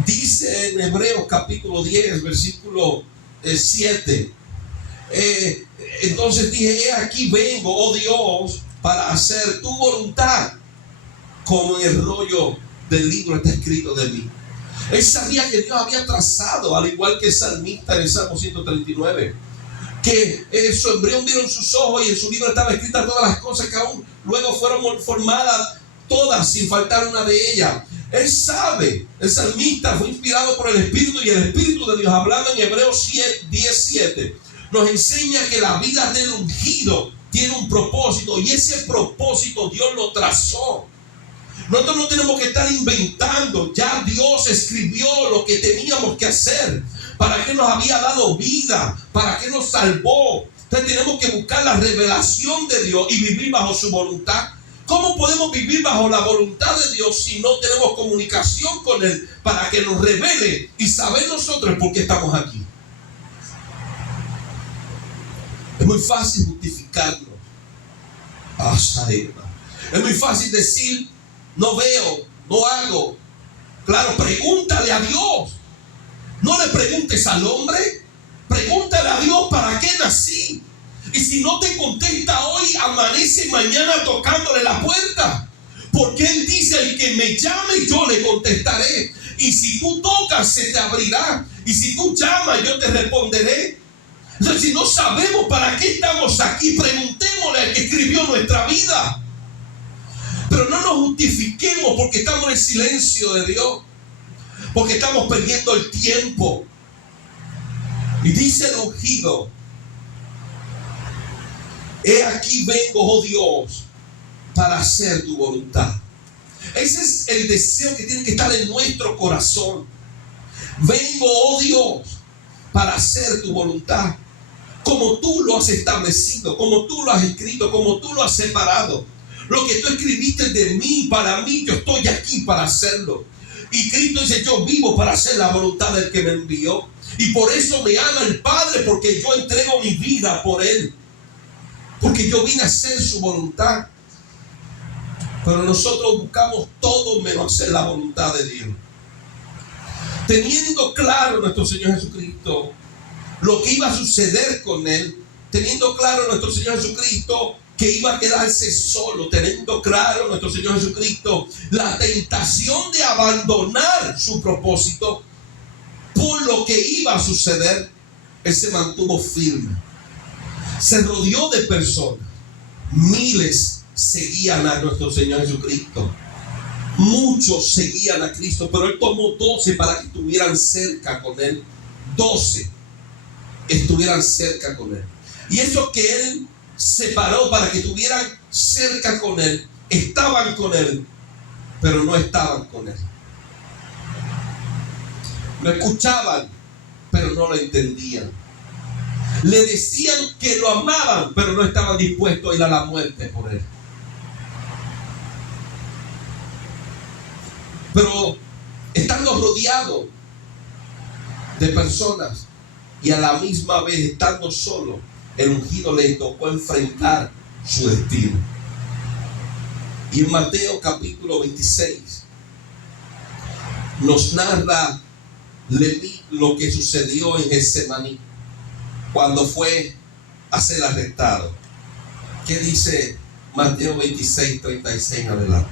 Dice en Hebreos capítulo 10, versículo 7. Entonces dije, he aquí vengo, oh Dios, para hacer tu voluntad, como en el rollo del libro está escrito de mí. Él sabía que Dios había trazado, al igual que el salmista en el Salmo 139, que su embrión vieron sus ojos y en su libro estaban escritas todas las cosas que aún luego fueron formadas, todas sin faltar una de ellas. Él sabe, el salmista fue inspirado por el Espíritu y el Espíritu de Dios, hablando en Hebreos 10:7, nos enseña que la vida del ungido tiene un propósito y ese propósito Dios lo trazó. Nosotros no tenemos que estar inventando, ya Dios escribió lo que teníamos que hacer, para qué nos había dado vida, para qué nos salvó. Entonces tenemos que buscar la revelación de Dios y vivir bajo su voluntad. ¿Cómo podemos vivir bajo la voluntad de Dios si no tenemos comunicación con Él para que nos revele y saber nosotros por qué estamos aquí? Es muy fácil justificarnos. Es muy fácil decir, no veo, no hago. Claro, pregúntale a Dios. No le preguntes al hombre. Pregúntale a Dios para qué nací. Y si no te contesta hoy, amanece mañana tocándole la puerta. Porque Él dice, el que me llame, yo le contestaré. Y si tú tocas, se te abrirá. Y si tú llamas, yo te responderé. Entonces, si no sabemos para qué estamos aquí, preguntémosle al que escribió nuestra vida. Pero no nos justifiquemos porque estamos en el silencio de Dios, porque estamos perdiendo el tiempo. Y dice el ungido, he aquí vengo, oh Dios, para hacer tu voluntad. Ese es el deseo que tiene que estar en nuestro corazón. Vengo, oh Dios, para hacer tu voluntad, como tú lo has establecido, como tú lo has escrito, como tú lo has separado. Lo que tú escribiste de mí, para mí, yo estoy aquí para hacerlo. Y Cristo dice, yo vivo para hacer la voluntad del que me envió. Y por eso me ama el Padre, porque yo entrego mi vida por Él. Porque yo vine a hacer su voluntad. Pero nosotros buscamos todo menos hacer la voluntad de Dios. Teniendo claro nuestro Señor Jesucristo lo que iba a suceder con Él, teniendo claro nuestro Señor Jesucristo que iba a quedarse solo, teniendo claro nuestro Señor Jesucristo la tentación de abandonar su propósito por lo que iba a suceder, Él se mantuvo firme. Se rodeó de personas. Miles seguían a nuestro Señor Jesucristo. Muchos seguían a Cristo, pero Él tomó 12 para que estuvieran cerca con Él. 12 estuvieran cerca con Él. Y esos que Él separó para que estuvieran cerca con Él, estaban con Él, pero no estaban con Él. Lo escuchaban, pero no lo entendían. Le decían que lo amaban, pero no estaban dispuestos a ir a la muerte por Él. Pero estando rodeado de personas y a la misma vez estando solo, el ungido le tocó enfrentar su destino. Y en Mateo capítulo 26 nos narra lo que sucedió en Getsemaní cuando fue a ser arrestado. ¿Qué dice Mateo 26, 36 en adelante?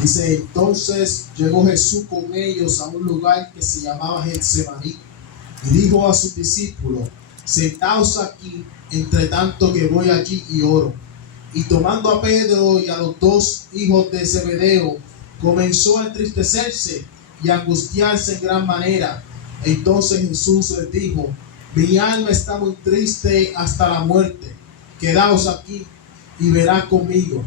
Dice, entonces llegó Jesús con ellos a un lugar que se llamaba Getsemaní y dijo a sus discípulos, sentaos aquí, entre tanto que voy allí y oro. Y tomando a Pedro y a los 2 hijos de Zebedeo, comenzó a entristecerse y a angustiarse en gran manera. Entonces Jesús les dijo, mi alma está muy triste hasta la muerte, quedaos aquí y verán conmigo.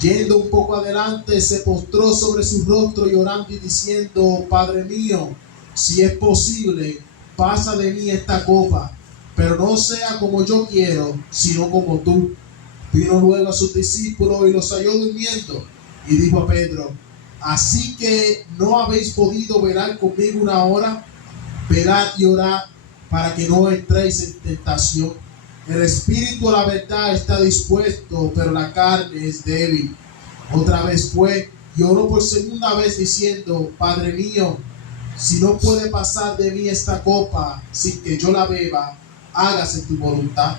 Yendo un poco adelante, se postró sobre su rostro llorando y diciendo, Padre mío, si es posible, pasa de mí esta copa, pero no sea como yo quiero, sino como tú. Vino luego a sus discípulos y los halló durmiendo, y dijo a Pedro, así que no habéis podido velar conmigo una hora, velad y orad para que no entréis en tentación. El espíritu a la verdad está dispuesto, pero la carne es débil. Otra vez fue y oró por segunda vez diciendo, Padre mío, si no puede pasar de mí esta copa sin que yo la beba, hágase tu voluntad.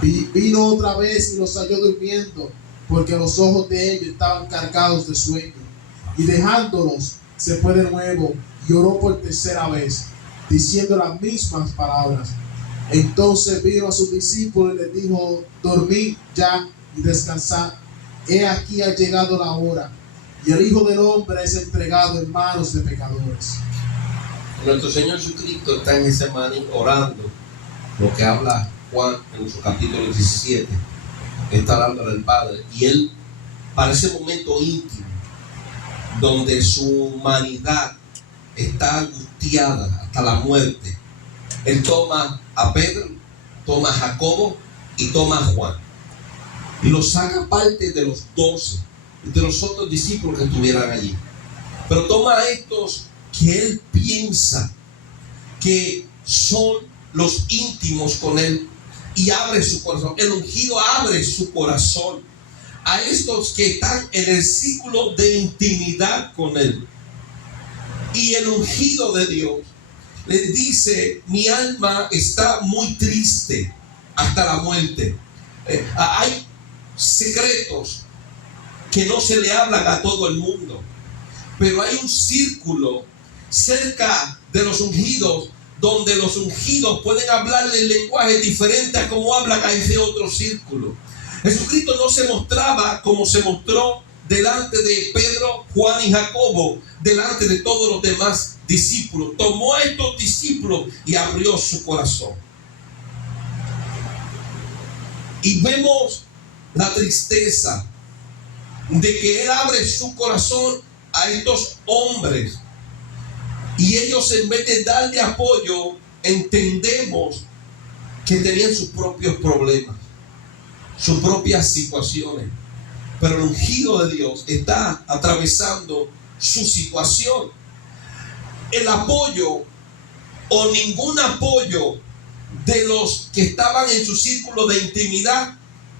Vino otra vez y los halló durmiendo, porque los ojos de ellos estaban cargados de sueño. Y dejándolos, se fue de nuevo y oró por tercera vez, diciendo las mismas palabras. Entonces vino a sus discípulos y les dijo, dormid ya y descansad. He aquí ha llegado la hora, y el Hijo del Hombre es entregado en manos de pecadores. Nuestro Señor Jesucristo está en Getsemaní orando, lo que habla Juan en su capítulo 17, está hablando del Padre, y Él, para ese momento íntimo, donde su humanidad está angustiada hasta la muerte, Él toma a Pedro, toma a Jacobo y toma a Juan, y los saca aparte de los 12, de los otros discípulos que estuvieran allí. Pero toma a estos que Él piensa que son los íntimos con Él y abre su corazón. El ungido abre su corazón a estos que están en el círculo de intimidad con Él. Y el ungido de Dios les dice, mi alma está muy triste hasta la muerte. Hay secretos que no se le hablan a todo el mundo, pero hay un círculo cerca de los ungidos donde los ungidos pueden hablarle el lenguaje diferente a como hablan a ese otro círculo. Jesucristo no se mostraba como se mostró delante de Pedro, Juan y Jacobo, delante de todos los demás discípulos. Tomó a estos discípulos y abrió su corazón. Y vemos la tristeza de que Él abre su corazón a estos hombres y ellos, en vez de darle apoyo, entendemos que tenían sus propios problemas, sus propias situaciones. Pero el ungido de Dios está atravesando su situación. El apoyo o ningún apoyo de los que estaban en su círculo de intimidad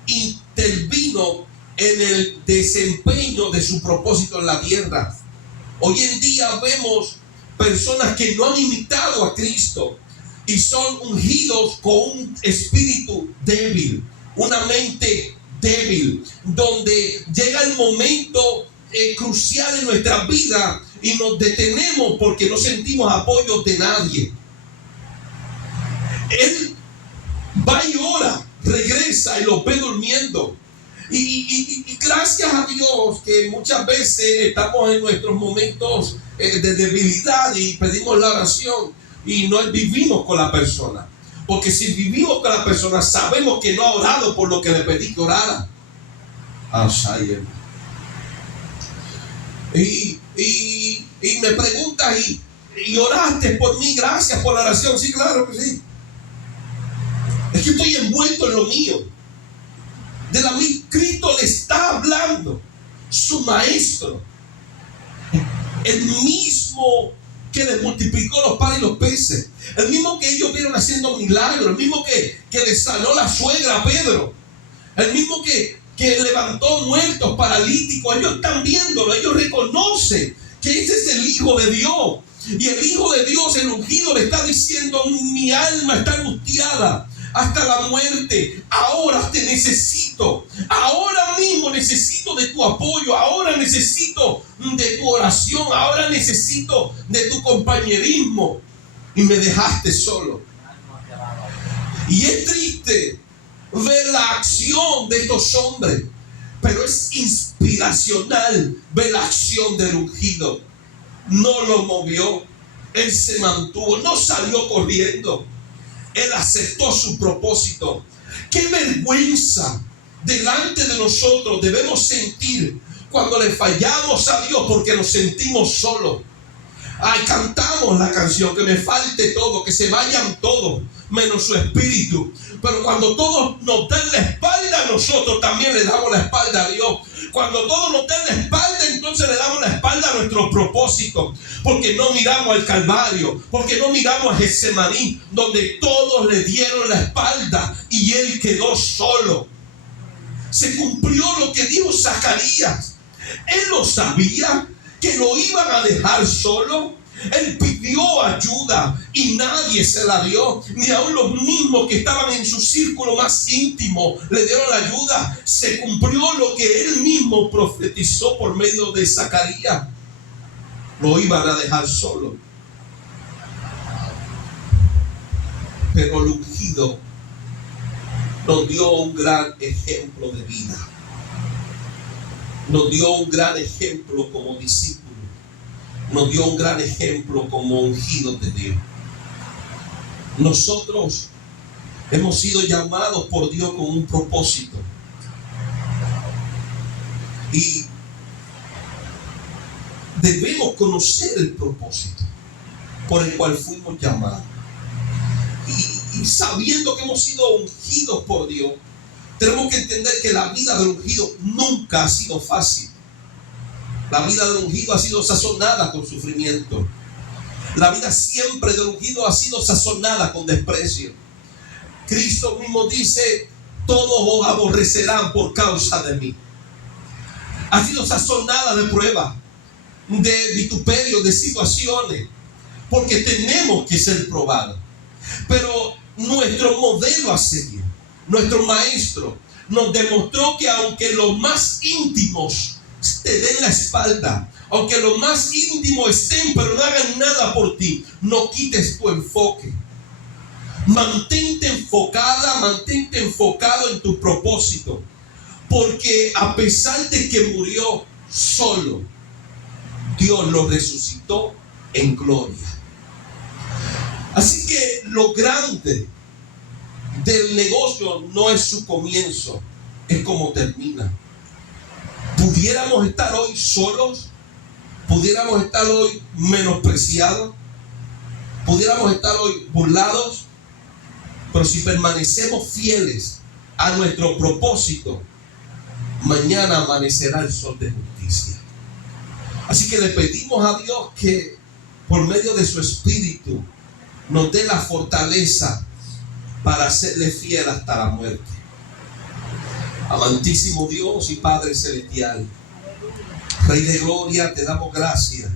intervino en el desempeño de su propósito en la tierra. Hoy en día vemos personas que no han imitado a Cristo y son ungidos con un espíritu débil, una mente débil, donde llega el momento crucial en nuestra vida y nos detenemos porque no sentimos apoyo de nadie. Él va y ora, regresa y los ve durmiendo. Y gracias a Dios que muchas veces estamos en nuestros momentos de debilidad y pedimos la oración y no vivimos con la persona. Porque si vivimos con la persona, sabemos que no ha orado por lo que le pedí que orara. Y me preguntas, ¿y oraste por mí? Gracias por la oración. Sí, claro que sí. Es que estoy envuelto en lo mío. De la misma, Cristo le está hablando, su maestro, el mismo que le multiplicó los panes y los peces, el mismo que ellos vieron haciendo milagros, el mismo que le sanó la suegra a Pedro, el mismo que levantó muertos, paralíticos. Ellos están viéndolo, ellos reconocen que ese es el Hijo de Dios. Y el Hijo de Dios, el ungido, le está diciendo: mi alma está angustiada hasta la muerte. Ahora te necesito. Ahora mismo necesito de tu apoyo. Ahora necesito de tu oración. Ahora necesito de tu compañerismo. Y me dejaste solo. Y es triste ver la acción de estos hombres, pero es inspiracional ver la acción del ungido. No lo movió. Él se mantuvo. No salió corriendo. Él aceptó su propósito. Qué vergüenza delante de nosotros debemos sentir cuando le fallamos a Dios porque nos sentimos solos. Ay, cantamos la canción: que me falte todo, que se vayan todos menos su espíritu. Pero cuando todos nos dan la espalda, nosotros también le damos la espalda a Dios. Cuando todos nos dan la espalda, entonces le damos la espalda a nuestro propósito, porque no miramos al Calvario, porque no miramos a Getsemaní, donde todos le dieron la espalda y él quedó solo. Se cumplió lo que dijo Zacarías. Él lo sabía, que lo iban a dejar solo. Él pidió ayuda y nadie se la dio. Ni aun los mismos que estaban en su círculo más íntimo le dieron la ayuda. Se cumplió lo que él mismo profetizó por medio de Zacarías. Lo iban a dejar solo. Pero el ungido nos dio un gran ejemplo de vida. Nos dio un gran ejemplo como discípulos. Nos dio un gran ejemplo como ungidos de Dios. Nosotros hemos sido llamados por Dios con un propósito. Y debemos conocer el propósito por el cual fuimos llamados. Y sabiendo que hemos sido ungidos por Dios, tenemos que entender que la vida del ungido nunca ha sido fácil. La vida del ungido ha sido sazonada con sufrimiento. La vida siempre del ungido ha sido sazonada con desprecio. Cristo mismo dice: todos os aborrecerán por causa de mí. Ha sido sazonada de pruebas, de vituperios, de situaciones, porque tenemos que ser probados. Pero nuestro modelo a seguir, nuestro maestro, nos demostró que aunque los más íntimos te den la espalda, aunque los más íntimos estén pero no hagan nada por ti, no quites tu enfoque. Mantente enfocada, mantente enfocado en tu propósito, porque a pesar de que murió solo, Dios lo resucitó en gloria. Así que lo grande del negocio no es su comienzo, es como termina. ¿Pudiéramos estar hoy solos? pudiéramos estar hoy menospreciados, pudiéramos estar hoy burlados, pero si permanecemos fieles a nuestro propósito, mañana amanecerá el sol de justicia. Así que le pedimos a Dios que por medio de su Espíritu nos dé la fortaleza para serle fiel hasta la muerte. Amantísimo Dios y Padre Celestial, Rey de Gloria, te damos gracias